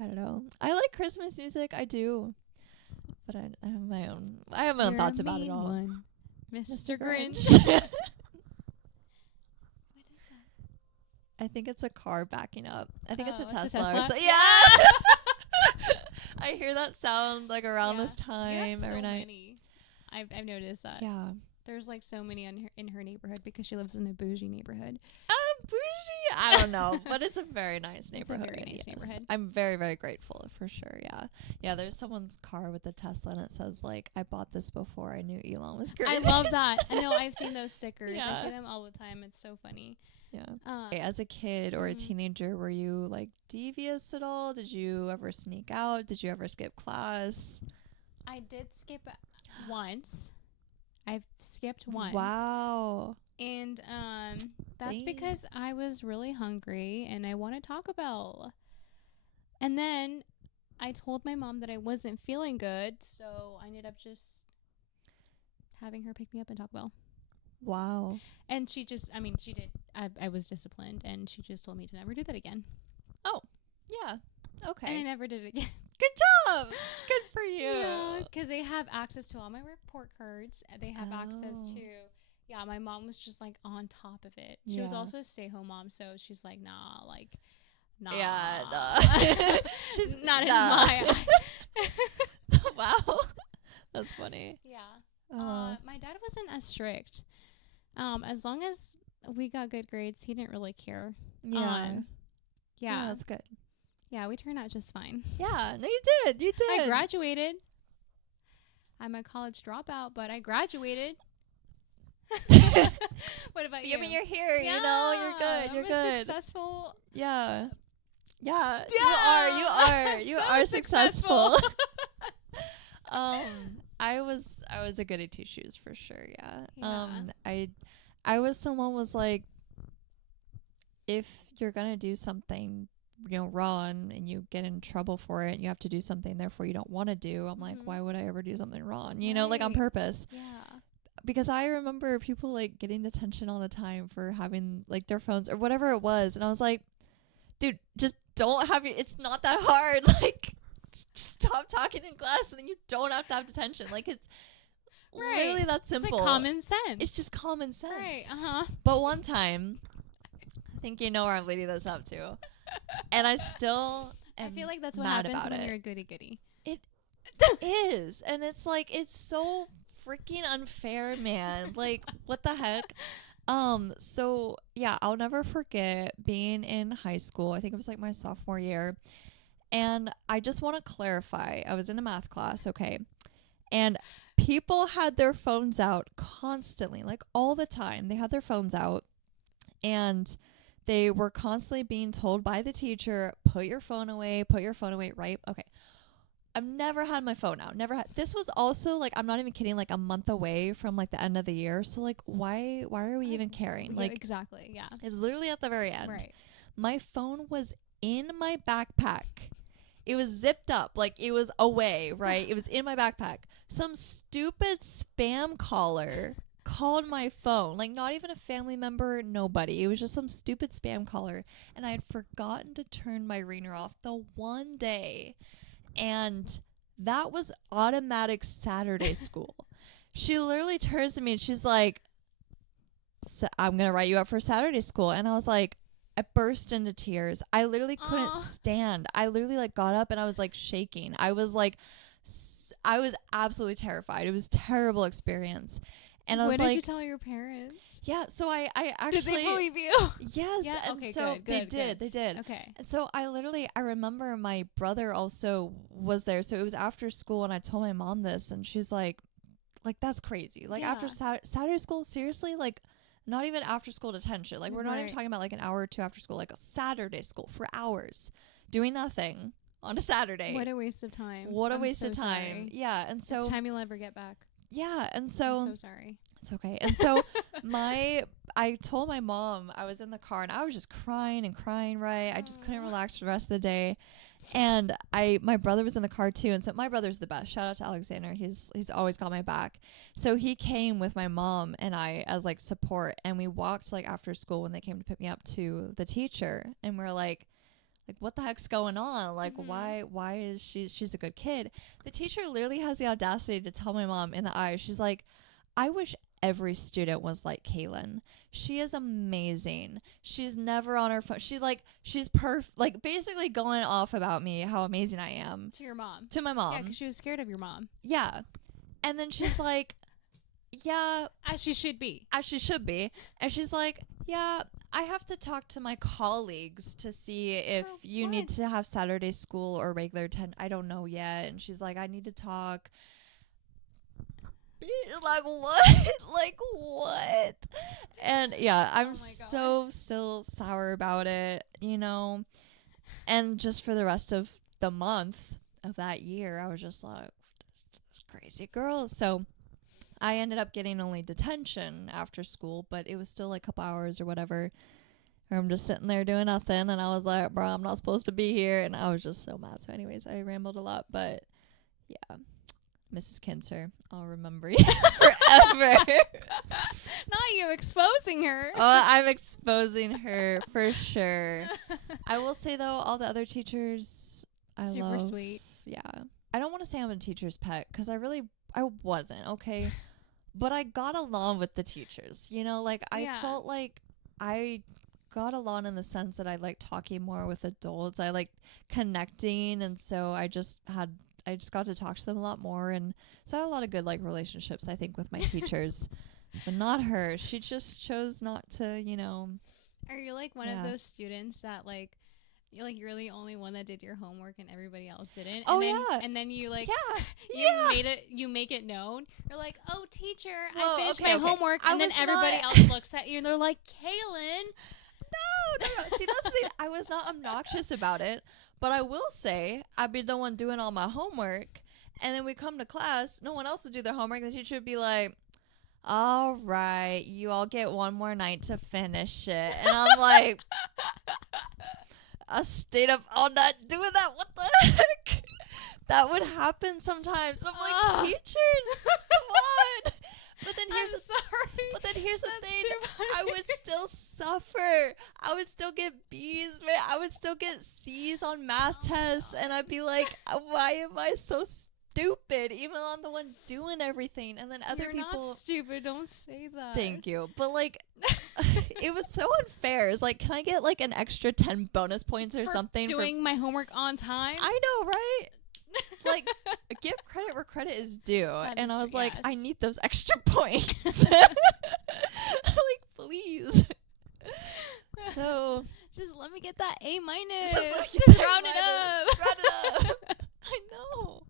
I don't know. I like Christmas music, I do. But I have my own You're thoughts a about it mean all. one, Mr. Grinch. Grinch. What is that? I think it's a car backing up. I think it's a Oh, Tesla. it's a Or Tesla? so- yeah. I hear that sound like around Yeah. this time You have every so night. many. I've noticed that. Yeah. There's like so many in her neighborhood because she lives in a bougie neighborhood. Bougie? I don't know, but it's a very nice It's a neighborhood. very nice neighborhood. I'm very, very grateful for sure. Yeah. Yeah, there's someone's car with a Tesla and it says like, I bought this before I knew Elon was crazy. I love that. I know I've seen those stickers. Yeah. I see them all the time. It's so funny. Yeah. Okay, as a kid or a Mhm. teenager, were you like devious at all? Did you ever sneak out? Did you ever skip class? I did skip once. I've skipped once. Wow. And that's Dang. because I was really hungry and I wanted Taco Bell. And then I told my mom that I wasn't feeling good, so I ended up just having her pick me up in Taco Bell. Wow. And she did. I was disciplined, and she just told me to never do that again. Yeah. Okay. And I never did it again. Good job. Good for you. Yeah, because they have access to all my report cards. They have access Oh. to. Yeah, my mom was just like on top of it. She was Yeah. also a stay-home mom, so she's like, nah. Yeah, nah. She's not in nah. my eye. Wow. That's funny. Yeah. Uh, My dad wasn't as strict. As long as we got good grades, he didn't really care. yeah. Yeah. That's good. Yeah, we turned out just fine. Yeah. No, you did. You did. I graduated. I'm a college dropout, but I graduated. What about you? I mean, you're here. You know, you're good. You're I'm a good. successful. Yeah. Yeah. Yeah. You are. You So are successful. successful. I was a goody two shoes for sure. Yeah. Yeah. I was someone was like, if you're gonna do something, wrong and you get in trouble for it, and you have to do something therefore you don't want to do. I'm like, Mhm. why would I ever do something wrong? Like on Right. purpose. Yeah. Because I remember people like getting detention all the time for having like their phones or whatever it was, and I was like, dude, just don't have it's not that hard. Like, just stop talking in class and then you don't have to have detention. Like, it's Right. literally that It's simple. like common sense. It's just common sense. Right. Uh-huh. But one time, I think you know where I'm leading this up to, and I still I feel like that's what mad happens about when it. you're a goody goody. That is, and it's like it's so freaking unfair, man. Like, what the heck? So yeah, I'll never forget being in high school. I think it was like my sophomore year. And I just want to clarify. I was in a math class, okay? And people had their phones out constantly, like all the time. They had their phones out. And they were constantly being told by the teacher, put your phone away, right? Okay. I've never had my phone out. Never had. This was also like, I'm not even kidding, like a month away from like the end of the year. So like, why are we even caring? Yeah, Like, exactly. Yeah. it was literally at the very end. Right. My phone was in my backpack. It was zipped up, like it was away, right? It was in my backpack. Some stupid spam caller called my phone, like not even a family member, nobody. It was just some stupid spam caller, and I had forgotten to turn my ringer off the one day, and that was automatic Saturday school. She literally turns to me and she's like, I'm gonna write you up for Saturday school, and I was like, I burst into tears. I literally couldn't stand. I literally like got up and I was like shaking. I was like, I was absolutely terrified. It was a terrible experience. And I was what like, did you tell your parents? Yeah, so I actually, did they believe you? Yes. Yeah. And Okay. so Good. they did. Okay. And so I remember my brother also was there. So it was after school, and I told my mom this, and she's like, that's crazy. Like Yeah. after Saturday school, seriously, like. Not even after school detention. Like, we're not even Right. talking about like an hour or two after school. Like a Saturday school for hours, doing nothing on a Saturday. What a waste of time. What a I'm waste so of time. sorry. Yeah, and so It's time you'll never get back. yeah, and so I'm so sorry. it's okay. And so I told my mom, I was in the car and I was just crying and crying. Right, I just couldn't relax for the rest of the day. And my brother was in the car too, and so my brother's the best. Shout out to Alexander. He's always got my back. So he came with my mom and I as like support, and we walked like after school when they came to pick me up to the teacher, and we're like what the heck's going on? Like why is she's a good kid. The teacher literally has the audacity to tell my mom in the eyes, she's like, I wish every student was like Kaylin. She is amazing. She's never on her phone. She's like basically going off about me, how amazing I am. To your mom. To my mom. Yeah, because she was scared of your mom. Yeah. And then she's like, yeah. As she should be. As she should be. And she's like, yeah, I have to talk to my colleagues to see if you need to have Saturday school or regular I don't know yet. And she's like, I need to talk. Like what? Like what? And yeah, I'm so still sour about it, you know. And just for the rest of the month of that year, I was just like, this crazy girl. So I ended up getting only detention after school, but it was still like a couple hours or whatever. Or I'm just sitting there doing nothing, and I was like, bro, I'm not supposed to be here. And I was just so mad. So anyways, I rambled a lot, but yeah. Mrs. Kinser, I'll remember you forever. Not you exposing her. Oh, I'm exposing her for sure. I will say though, all the other teachers I Super love. sweet. Yeah. I don't want to say I'm a teacher's pet because I wasn't, okay? But I got along with the teachers. You know, like I felt like I got along in the sense that I like talking more with adults. I like connecting, and so I just got to talk to them a lot more, and so I had a lot of good like relationships, I think, with my teachers. But not her. She just chose not to, you know. Are you like one of those students that like you're the only one that did your homework and everybody else didn't? Oh, and then, yeah. And then you like you make it known. You're like, oh teacher, I finished my homework, and then everybody else looks at you and they're like, Kaylin. No. See, that's the thing. I was not obnoxious about it. But I will say, I'd be the one doing all my homework, and then we come to class, no one else would do their homework. The teacher would be like, all right, you all get one more night to finish it. And I'm like, I stayed up all night doing that. What the heck? That would happen sometimes. And I'm like, teachers, come on. But then here's the thing. I would still suffer. I would still get B's, man. I would still get C's on math tests, and I'd be like, why am I so stupid? Even though I'm the one doing everything, and then other You're people. Not stupid. Don't say that. Thank you. But like, it was so unfair. It's like, can I get like an extra 10 bonus points or something doing my homework on time? I know, right? Like, give credit where credit is due. And I was like, I need those extra points. Like, please. So just let me get that A minus. Just round it up. Round it up. I know.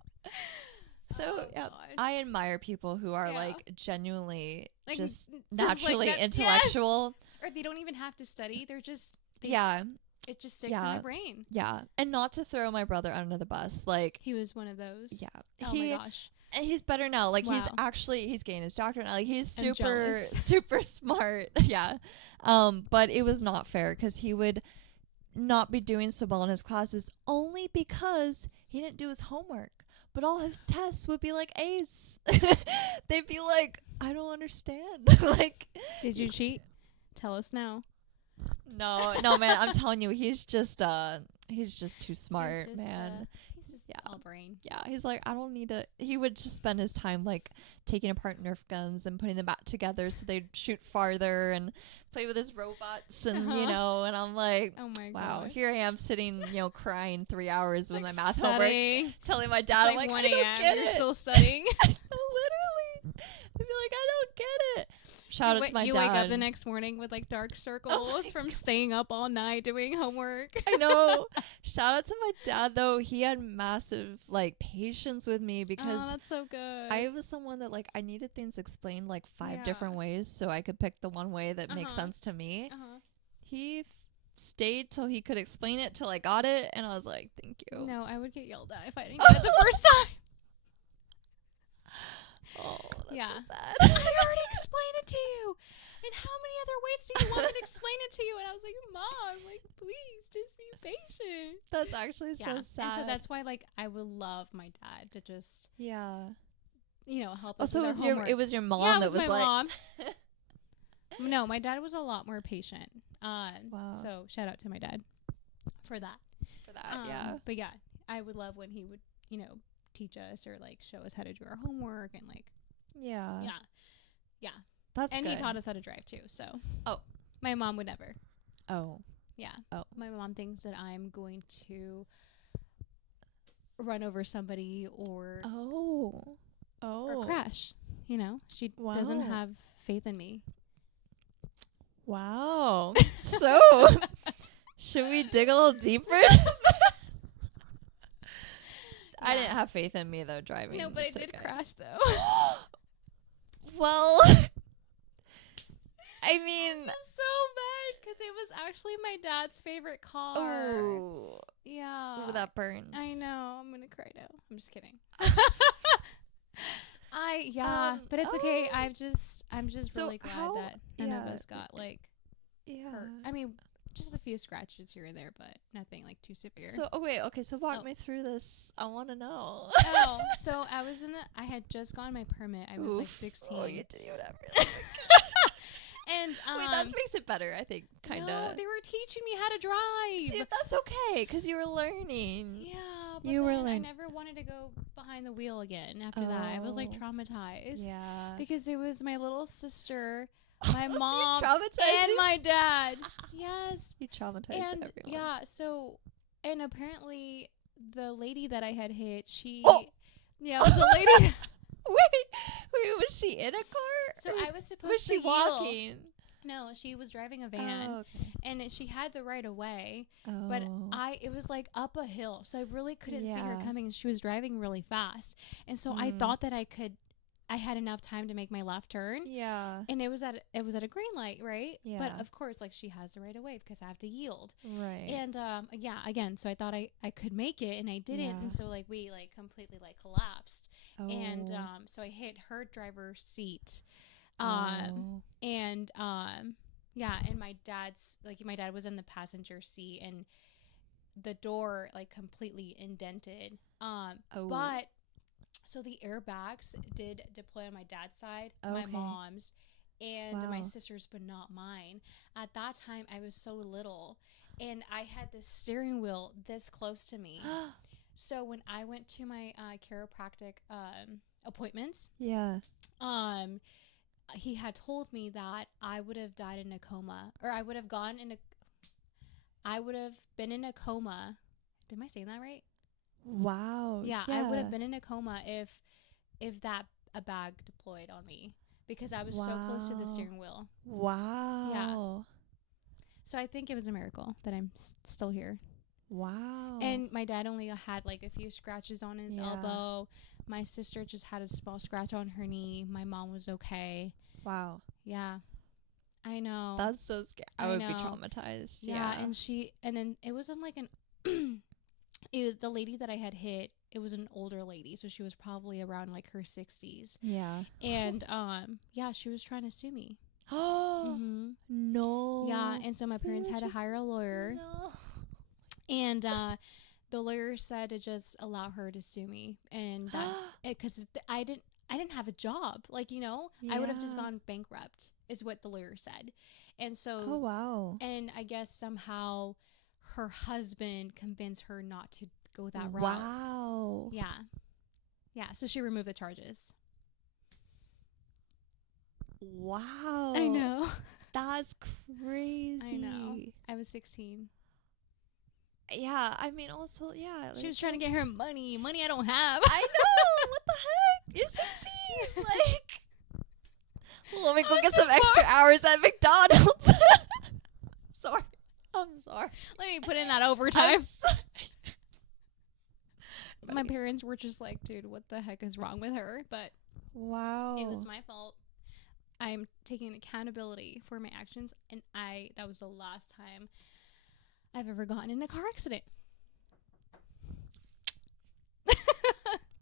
So yeah, I admire people who are like genuinely just naturally intellectual. Yes. Or they don't even have to study. They're just Yeah. It just sticks in Yeah. their brain. Yeah. And not to throw my brother under the bus. Like, He was one of those. yeah. Oh my gosh. And he's better now. Like, Wow. he's getting his doctorate now. Like, he's I'm super, jealous. super smart. Yeah. But it was not fair because he would not be doing so well in his classes only because he didn't do his homework. But all his tests would be like A's. They'd be like, I don't understand. Like, Did you cheat? Tell us now. no, man. I'm telling you, he's just too smart, He's just, man. He's just Yeah. all brain. Yeah, he's like, I don't need to. He would just spend his time like taking apart Nerf guns and putting them back together so they'd shoot farther and play with his robots and and I'm like, Oh my wow, gosh. here I am sitting, crying 3 hours with Like my math studying. homework, telling my It's dad, I'm like like, 1 I don't a.m. get You're it. still studying. Literally, I'd be like, I don't get it. Shout out to my you dad. wake up the next morning with like dark circles from staying up all night doing homework. I know. Shout out to my dad though. He had massive like patience with me because Oh, that's so good. I was someone that like I needed things explained like 5 Yeah. different ways so I could pick the one way that makes Uh-huh. sense to me. uh-huh. He stayed till he could explain it till I got it, and I was like, "Thank you." No, I would get yelled at if I didn't get it the first time. Oh, that's Yeah. so sad. I already explained it to you. And how many other ways do you want me to explain it to you? And I was like, Mom, like, please just be patient. That's actually so sad. And so that's why, like, I would love my dad to just, yeah. help Oh, us so with it was our your homework. it was your mom yeah, it that was was my like, mom. No, my dad was a lot more patient. Wow. So shout out to my dad for that. for that. Yeah. But yeah, I would love when he would, teach us or like show us how to do our homework and like, Yeah. yeah. That's And good. he taught us how to drive too. So, Oh. my mom would never. Oh. Yeah. Oh. My mom thinks that I'm going to run over somebody or crash. She doesn't Wow. have faith in me. Wow. So, should we dig a little deeper? I didn't have faith in me though driving. No, but It's I did okay. crash though. Well, I mean, So bad because it was actually my dad's favorite car. oh, Yeah. that burns. I know. I'm gonna cry now. I'm just kidding. But it's okay. oh. I'm just So really glad how- that none of yeah. us got like Yeah. hurt. I mean, just a few scratches here and there, but nothing like too severe. So, okay, so walk Oh. me through this. I want to know. So I had just gotten my permit. I was like Oof. 16. Oh, you did whatever. And Wait, that makes it better, I think, kind of. No, they were teaching me how to drive. See, that's okay, because you were learning. Yeah, but You were then I learning. never wanted to go behind the wheel again after that. I was like Oh. traumatized. Yeah. Because it was my little sister, my So you mom, traumatized and your- my dad. Yes. You traumatized And everyone. yeah, so and apparently the lady that I had hit, she Oh. yeah, it was a lady. Wait, was she in a car? So or I was supposed was to she yield. walking? No, she was driving a van. Oh, okay. And she had the right of way, Oh. but it was like up a hill, so I really couldn't see her Yeah. coming, and she was driving really fast, and so I Mm. thought that I had enough time to make my left turn, Yeah. and it was at a green light, right? Yeah. But of course, like she has the right of way because I have to yield, Right. and again, so I thought I could make it, and I didn't, Yeah. and so like we like completely like collapsed, and Oh. so I hit her driver's seat, Oh. and and my dad was in the passenger seat, and the door like completely indented. Oh. But so the airbags did deploy on my dad's side, my Okay. mom's, and my Wow. sister's, but not mine. At that time, I was so little, and I had the steering wheel this close to me. So when I went to my chiropractic appointments, Yeah. he had told me that I would have died in a coma, or I would have been in a coma. Am I saying that right? Wow. Yeah, I would have been in a coma if that a bag deployed on me, because I was so close to the Wow. steering wheel. Wow. So I think it was a miracle that I'm still here. Wow. And my dad only had like a few scratches on his Yeah. elbow. My sister just had a small scratch on her knee. My mom was okay. wow. Yeah. I know. That's so scary. I I would be know. traumatized. Yeah, and then it wasn't like an it was the lady that I had hit. It was an older lady, so she was probably around like her 60s. Yeah. And yeah, she was trying to sue me. Oh Mhm. no. Yeah, and so my parents had to hire a lawyer. No. And the lawyer said to just allow her to sue me, and that because I didn't have a job, like, you know, I would have just Yeah. gone bankrupt, is what the lawyer said. And so Oh wow. and I guess somehow her husband convinced her not to go that route. Wow. Yeah, so she removed the charges. Wow. I know. That's crazy. I know. I was 16. Yeah, I mean, also, yeah. She was trying to get her money I don't have. I know. What the heck? You're 16. Like, well, let me go I was get some just extra hours at McDonald's. Sorry. I'm sorry. Let me put in that overtime. My Buddy. parents were just like, dude, what the heck is wrong with her? But Wow. it was my fault. I'm taking accountability for my actions, and that was the last time I've ever gotten in a car accident.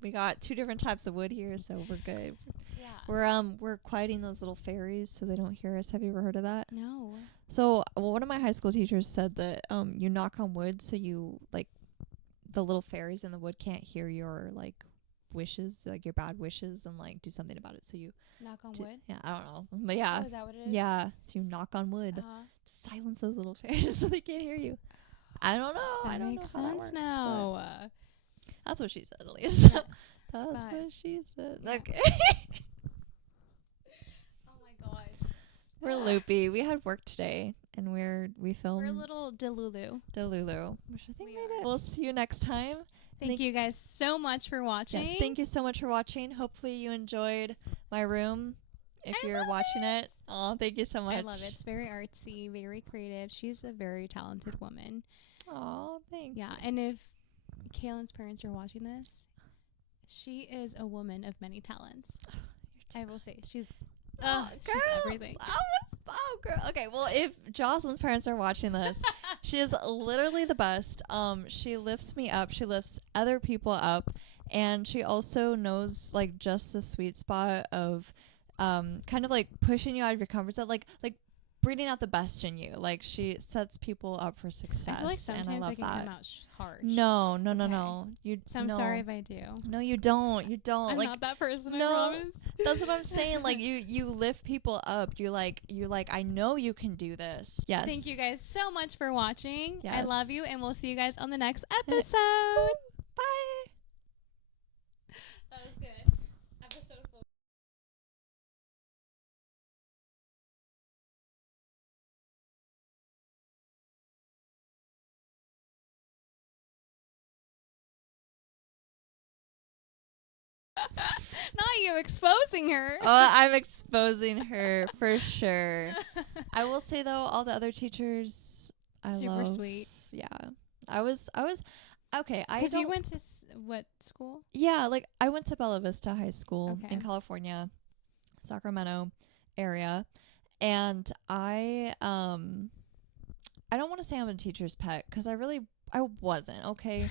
We got 2 different types of wood here, so we're good. Yeah. We're quieting those little fairies so they don't hear us. Have you ever heard of that? No. So one of my high school teachers said that you knock on wood so you like the little fairies in the wood can't hear your like wishes, like your bad wishes, and like do something about it. So you Knock on do- wood? Yeah, I don't know, but yeah, Oh, is that what it is? yeah. So you knock on wood Uh-huh. to silence those little fairies so they can't hear you. I don't know. That I don't makes know how that sense works, now. but that's what she said, at least. Yes. That's but- what she said. yeah. Okay. Oh my god. We're loopy. We had work today, and we filmed We're a little delulu. Delulu, which I think We made are. it. We'll see you next time. Thank you guys so much for watching. Yes, thank you so much for watching. Hopefully you enjoyed my room. If I you're love watching it, oh, thank you so much. I love it. It's very artsy, very creative. She's a very talented woman. Oh, thank Yeah, and if Kaylin's parents are watching this, she is a woman of many talents. I will say she's she's everything. Oh, girl. Okay, well, if Jocelyn's parents are watching this, she is literally the best. She lifts me up. She lifts other people up, and she also knows like just the sweet spot of, kind of like pushing you out of your comfort zone, like bringing out the best in you. Like she sets people up for success. I feel like and I sometimes love I can that. come out harsh. No. Okay. You. So I'm no. sorry if I do. No, you don't. You don't. I'm like not that person, no. I promise. that's what I'm saying. Like you lift people up. You're like I know you can do this. Yes. Thank you guys so much for watching. I Yes. love you, and we'll see you guys on the next episode. Bye. That was good. Episode 4. Not you exposing her. Oh, I'm exposing her for sure. I will say though, all the other teachers, I Super love. sweet. Yeah, I was okay. I Because you don't- went to what school? Yeah, like I went to Bella Vista High School Okay. in California, Sacramento area, and I don't want to say I'm a teacher's pet because I wasn't, okay,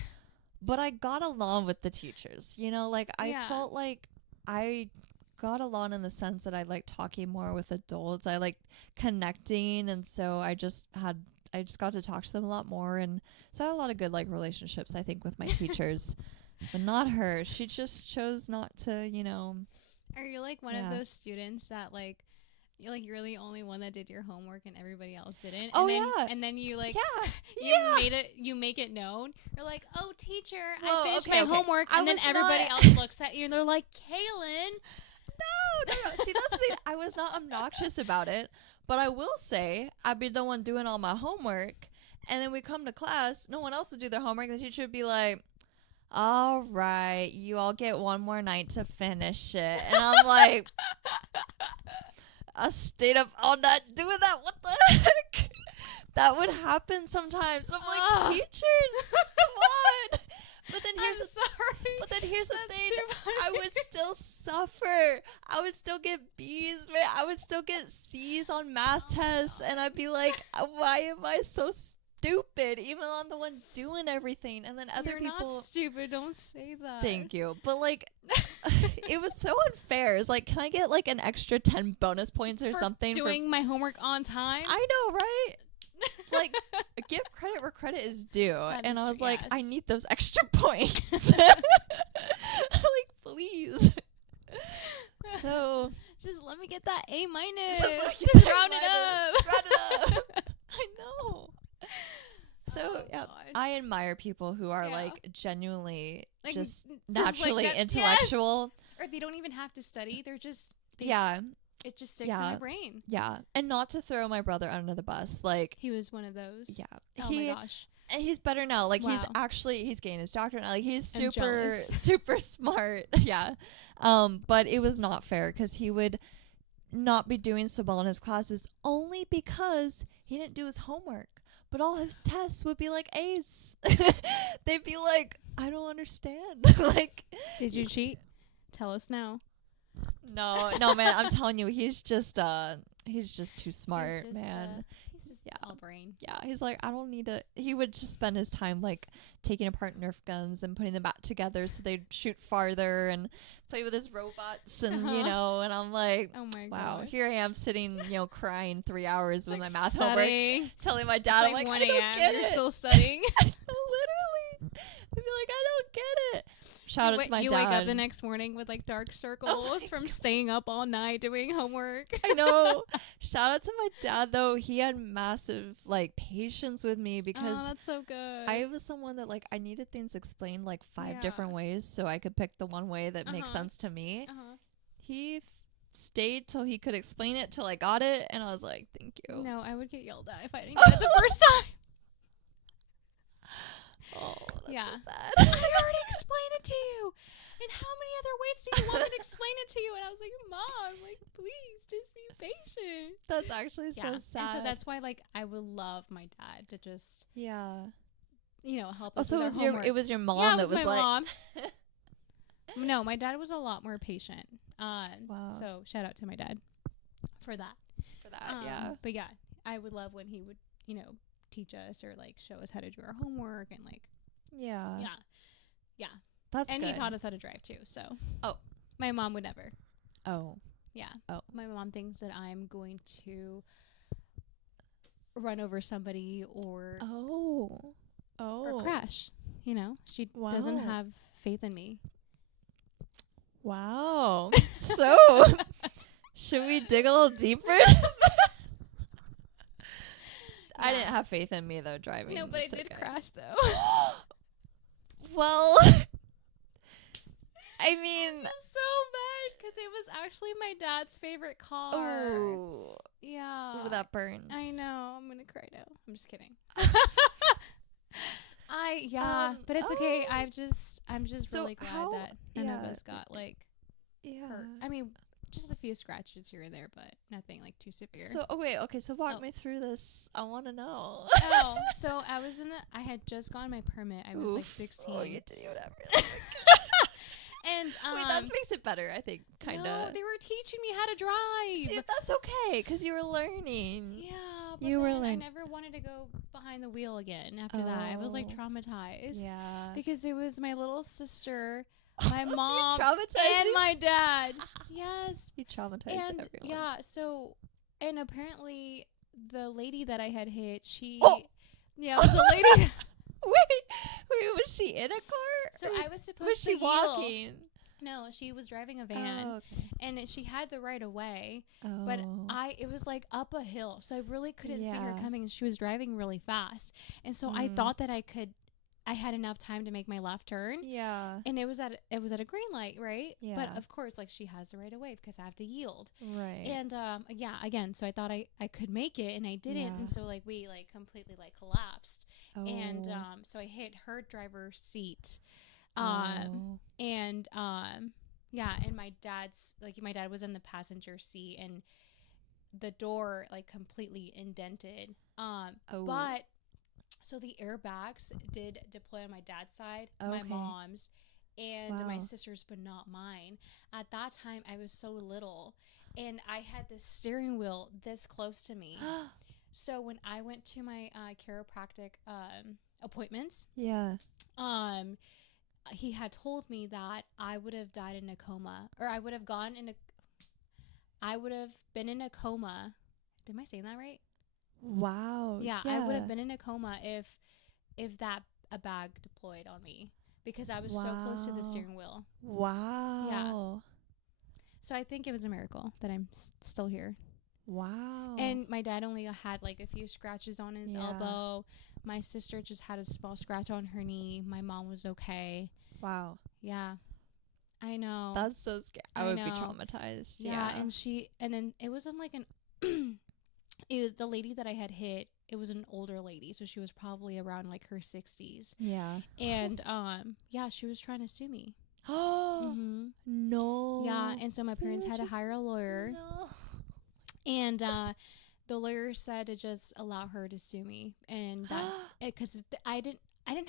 but I got along with the teachers. You know, like I Yeah. felt like I got along in the sense that I like talking more with adults. I like connecting, and so I just got to talk to them a lot more, and so I had a lot of good like relationships, I think, with my teachers. But not her. She just chose not to, you know. Are you like one Yeah. of those students that like you're the only one that did your homework and everybody else didn't? Oh, and then, yeah. And then you like Yeah. you make it known. You're like, oh teacher, Whoa, I finished okay, my okay. homework, I and then was everybody not- else looks at you and they're like, Kaylin. No. See, that's the thing. I was not obnoxious about it, but I will say I'd be the one doing all my homework, and then we come to class, no one else would do their homework. The teacher would be like, all right, you all get one more night to finish it. And I'm like, I stayed up all night doing that. What the heck? That would happen sometimes. And I'm like, Ugh. teachers, come on. But then I'm sorry. But then here's the That's thing. too I funny. would still suffer. I would still get B's, man. I would still get C's on math tests, and I'd be like, why am I so stupid? Even though I'm the one doing everything, and then other You're people. not stupid. Don't say that. Thank you, but like, it was so unfair. It's like, can I get like an extra 10 bonus points or For something doing my homework on time. I know, right? Like, give credit where credit is due. That And is I was true, like, I yes. need those extra points. Like, please. So, Just let me get that A minus. Just let me get Just that round it minus. up. Round it up. I know. So, Oh, yeah, God. I admire people who are Yeah. like genuinely Like, just like naturally that- yes. intellectual. Or they don't even have to study. They're just Yeah. It just sticks in Yeah. their brain. Yeah. And not to throw my brother under the bus. Like, He was one of those. yeah. Oh my gosh. And he's better now. Like Wow. he's getting his doctorate now. Like he's I'm super jealous. super smart. Yeah. But it was not fair because he would not be doing so well in his classes only because he didn't do his homework. But all his tests would be like A's. They'd be like, I don't understand. Like, Did you cheat? Tell us now. no, man. I'm telling you, he's just too smart, He's just, man. He's just Yeah. all brain. Yeah, he's like, I don't need to. He would just spend his time like taking apart Nerf guns and putting them back together so they'd shoot farther and play with his robots and and I'm like, Oh my wow, gosh. here I am sitting, crying 3 hours with Like my math studying. homework, telling my It's dad, I'm like like, 1 I don't a.m. get You're it. still studying. Literally, I'd be like, I don't get it. Shout out to my you dad. wake up the next morning with like dark circles my from staying up all night doing homework. I know. Shout out to my dad though. He had massive like patience with me because Oh, that's so good. I was someone that like I needed things explained like 5 Yeah. different ways so I could pick the one way that makes Uh-huh. sense to me. uh-huh. He stayed till he could explain it till I got it, and I was like, "Thank you." No, I would get yelled at if I didn't get it the first time. Oh, that's Yeah. so sad. I already explained it to you. And how many other ways do you want me to explain it to you? And I was like, Mom, like, please, just be patient. That's actually so sad. And so that's why, like, I would love my dad to just, yeah. help Oh, us so with it was our your homework. it was your mom yeah, it that was was my like, mom. No, my dad was a lot more patient. Wow. So shout out to my dad for that. for that. Yeah. But yeah, I would love when he would, teach us or like show us how to do our homework and like, Yeah. yeah. That's And good. he taught us how to drive too. So, Oh. my mom would never. Oh. Yeah. Oh. My mom thinks that I'm going to run over somebody or Oh. crash. She doesn't Wow. have faith in me. Wow. So, should we dig a little deeper? I didn't have faith in me though driving. No, but I It's did okay. crash though. Well, I mean, So bad because it was actually my dad's favorite car. oh, Yeah. that burns. I know. I'm gonna cry now. I'm just kidding. But it's okay. oh. I'm just So really glad how- that none of yeah. us got like Yeah. hurt. I mean, just a few scratches here and there, but nothing like too severe. So, okay, so walk Oh. me through this. I want to know. So I had just gotten my permit. I was like Oof. 16. Oh, you did whatever. And Wait, that makes it better, I think, kind of. no, they were teaching me how to drive. See, that's okay, because you were learning. Yeah, but You were then I learn- never wanted to go behind the wheel again after that. I was like Oh. traumatized. Yeah. Because it was my little sister, my So you mom, traumatized and your- my dad. Yes. You traumatized And everyone. yeah, so and apparently the lady that I had hit, she Oh. yeah, it was a lady. Wait, was she in a car? So or I was supposed was to she yield. walking? No, she was driving a van. Oh, okay. And she had the right of way, Oh. but it was like up a hill, so I really couldn't see her Yeah. coming, and she was driving really fast, and so I Mm. thought that I had enough time to make my left turn, Yeah. and it was at a green light, right? Yeah. But of course, like she has the right of way because I have to yield, Right. and again, so I thought I could make it, and I didn't, Yeah. and so like we like completely like collapsed, and Oh. so I hit her driver's seat, Oh. and and my dad was in the passenger seat, and the door like completely indented. Oh. But so the airbags did deploy on my dad's side, my Okay. mom's, and my Wow. sister's, but not mine. At that time, I was so little, and I had this steering wheel this close to me. So when I went to my chiropractic appointments, Yeah. he had told me that I would have died in a coma, or I would have been in a coma. Am I saying that right? Wow. Yeah, I would have been in a coma if that a bag deployed on me, because I was so close to the Wow. steering wheel. Wow. So I think it was a miracle that I'm still here. Wow. And my dad only had like a few scratches on his Yeah. elbow. My sister just had a small scratch on her knee. My mom was okay. wow. Yeah. I know. That's so scary. I I would be know. traumatized. Yeah, and then it wasn't like an it was the lady that I had hit. It was an older lady, so she was probably around like her 60s. Yeah. And yeah, she was trying to sue me. Oh Mhm. no. Yeah, and so my parents had to just- hire a lawyer. No. And the lawyer said to just allow her to sue me, and that because I didn't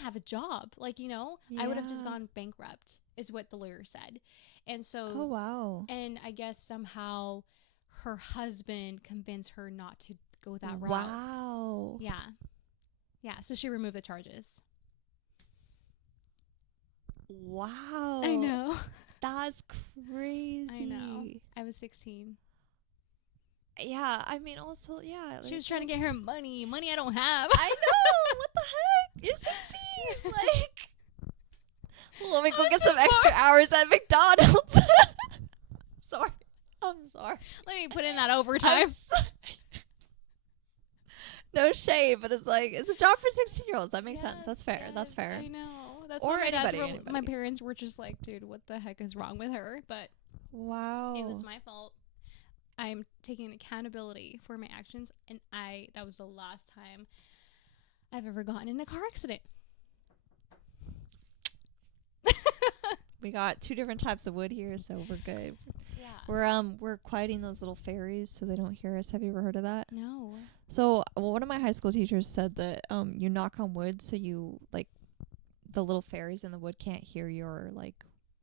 have a job, like, you know, I would have just Yeah. gone bankrupt, is what the lawyer said. And so Oh wow. and I guess somehow her husband convinced her not to go that route. Wow. Yeah, so she removed the charges. Wow. I know. That's crazy. I know. I was 16. Yeah, I mean also yeah. She was trying to get her money I don't have. I know. What the heck? You're 16. Like, well, let me go I was get some just extra hours at McDonald's. Sorry. I'm sorry. Let me put in that overtime. No shade, but it's like it's a job for 16-year-olds. That makes sense. That's fair. Yes, That's fair. I know. That's Or why my dads anybody. my parents were just like, dude, what the heck is wrong with her? But Wow. it was my fault. I'm taking accountability for my actions, and that was the last time I've ever gotten in a car accident. We got 2 different types of wood here, so we're good. Yeah. We're quieting those little fairies so they don't hear us. Have you ever heard of that? No. So one of my high school teachers said that you knock on wood so you like the little fairies in the wood can't hear your like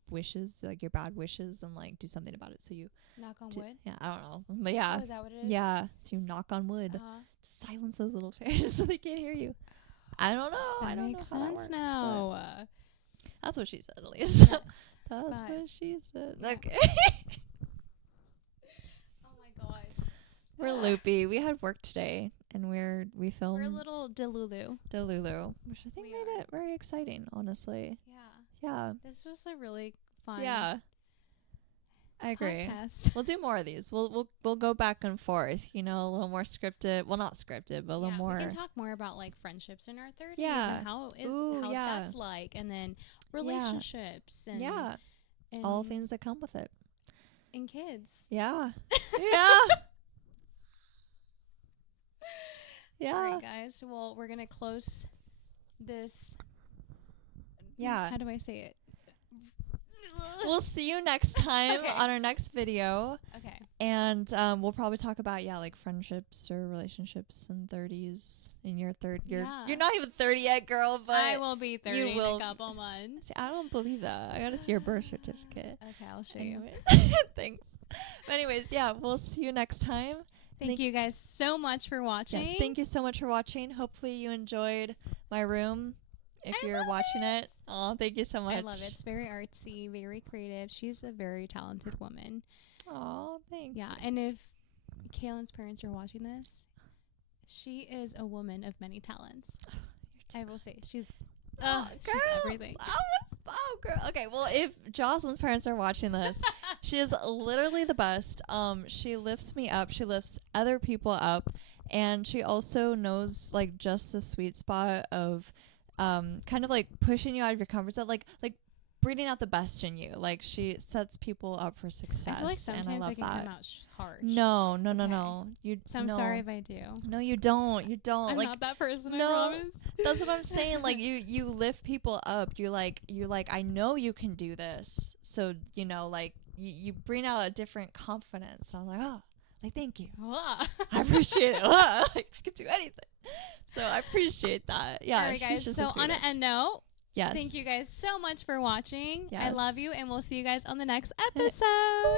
wishes, like your bad wishes, and like do something about it. So you Knock on do- wood. Yeah, I don't know, but yeah, Oh, is that what it is? yeah. So you knock on wood Uh-huh. to silence those little fairies so they can't hear you. I don't know. That I don't makes know how that sense works, now. but that's what she said at least. Yes. That's but- what she said. yeah. Okay. Oh my god. We're loopy. We had work today, and we filmed We're a little delulu. Delulu, which I think We made are. it very exciting, honestly. Yeah. Yeah. This was a really fun Yeah. I agree. podcast. We'll do more of these. We'll go back and forth, you know, a little more scripted. Well, not scripted, but a little Yeah, more. we can talk more about like friendships in our 30s Yeah. and how Ooh, yeah. that's like, and then relationships and Yeah. and, All things that come with it. and kids. Yeah. Yeah. Yeah. All right, guys. Well, we're gonna close this. Yeah. How do I say it? We'll see you next time Okay. on our next video. Okay. And we'll probably talk about like friendships or relationships in 30s in your third Yeah. you're not even 30 yet, girl, but I will be 30 in will- a couple months. See, I don't believe that. I gotta see your birth certificate. Okay, I'll show you. Anyways. Thanks. But anyways, yeah, we'll see you next time. Thank you guys so much for watching. Yes, thank you so much for watching. Hopefully you enjoyed my room. If I you're love watching it. Oh, thank you so much. I love it. It's very artsy, very creative. She's a very talented woman. Oh, thanks. Yeah, and if Kaylin's parents are watching this, she is a woman of many talents. I will say she's she's everything. Oh, girl. Okay, well, if Jocelyn's parents are watching this, she is literally the best. She lifts me up. She lifts other people up, and she also knows like just the sweet spot of, kind of like pushing you out of your comfort zone, like bringing out the best in you. Like she sets people up for success. I feel like and I sometimes love I can that. come out harsh. No. Okay. You. So I'm no. sorry if I do. No, you don't. You don't. I'm like not that person, no. I promise. that's what I'm saying. Like you lift people up. You like I know you can do this. So you know, like you bring out a different confidence. And I was like, oh, like thank you. I appreciate it. Like I can do anything. So I appreciate that. Yeah. All right, she's guys. just So the on an sweetest. end note, Yes. Thank you guys so much for watching. I Yes. love you, and we'll see you guys on the next episode.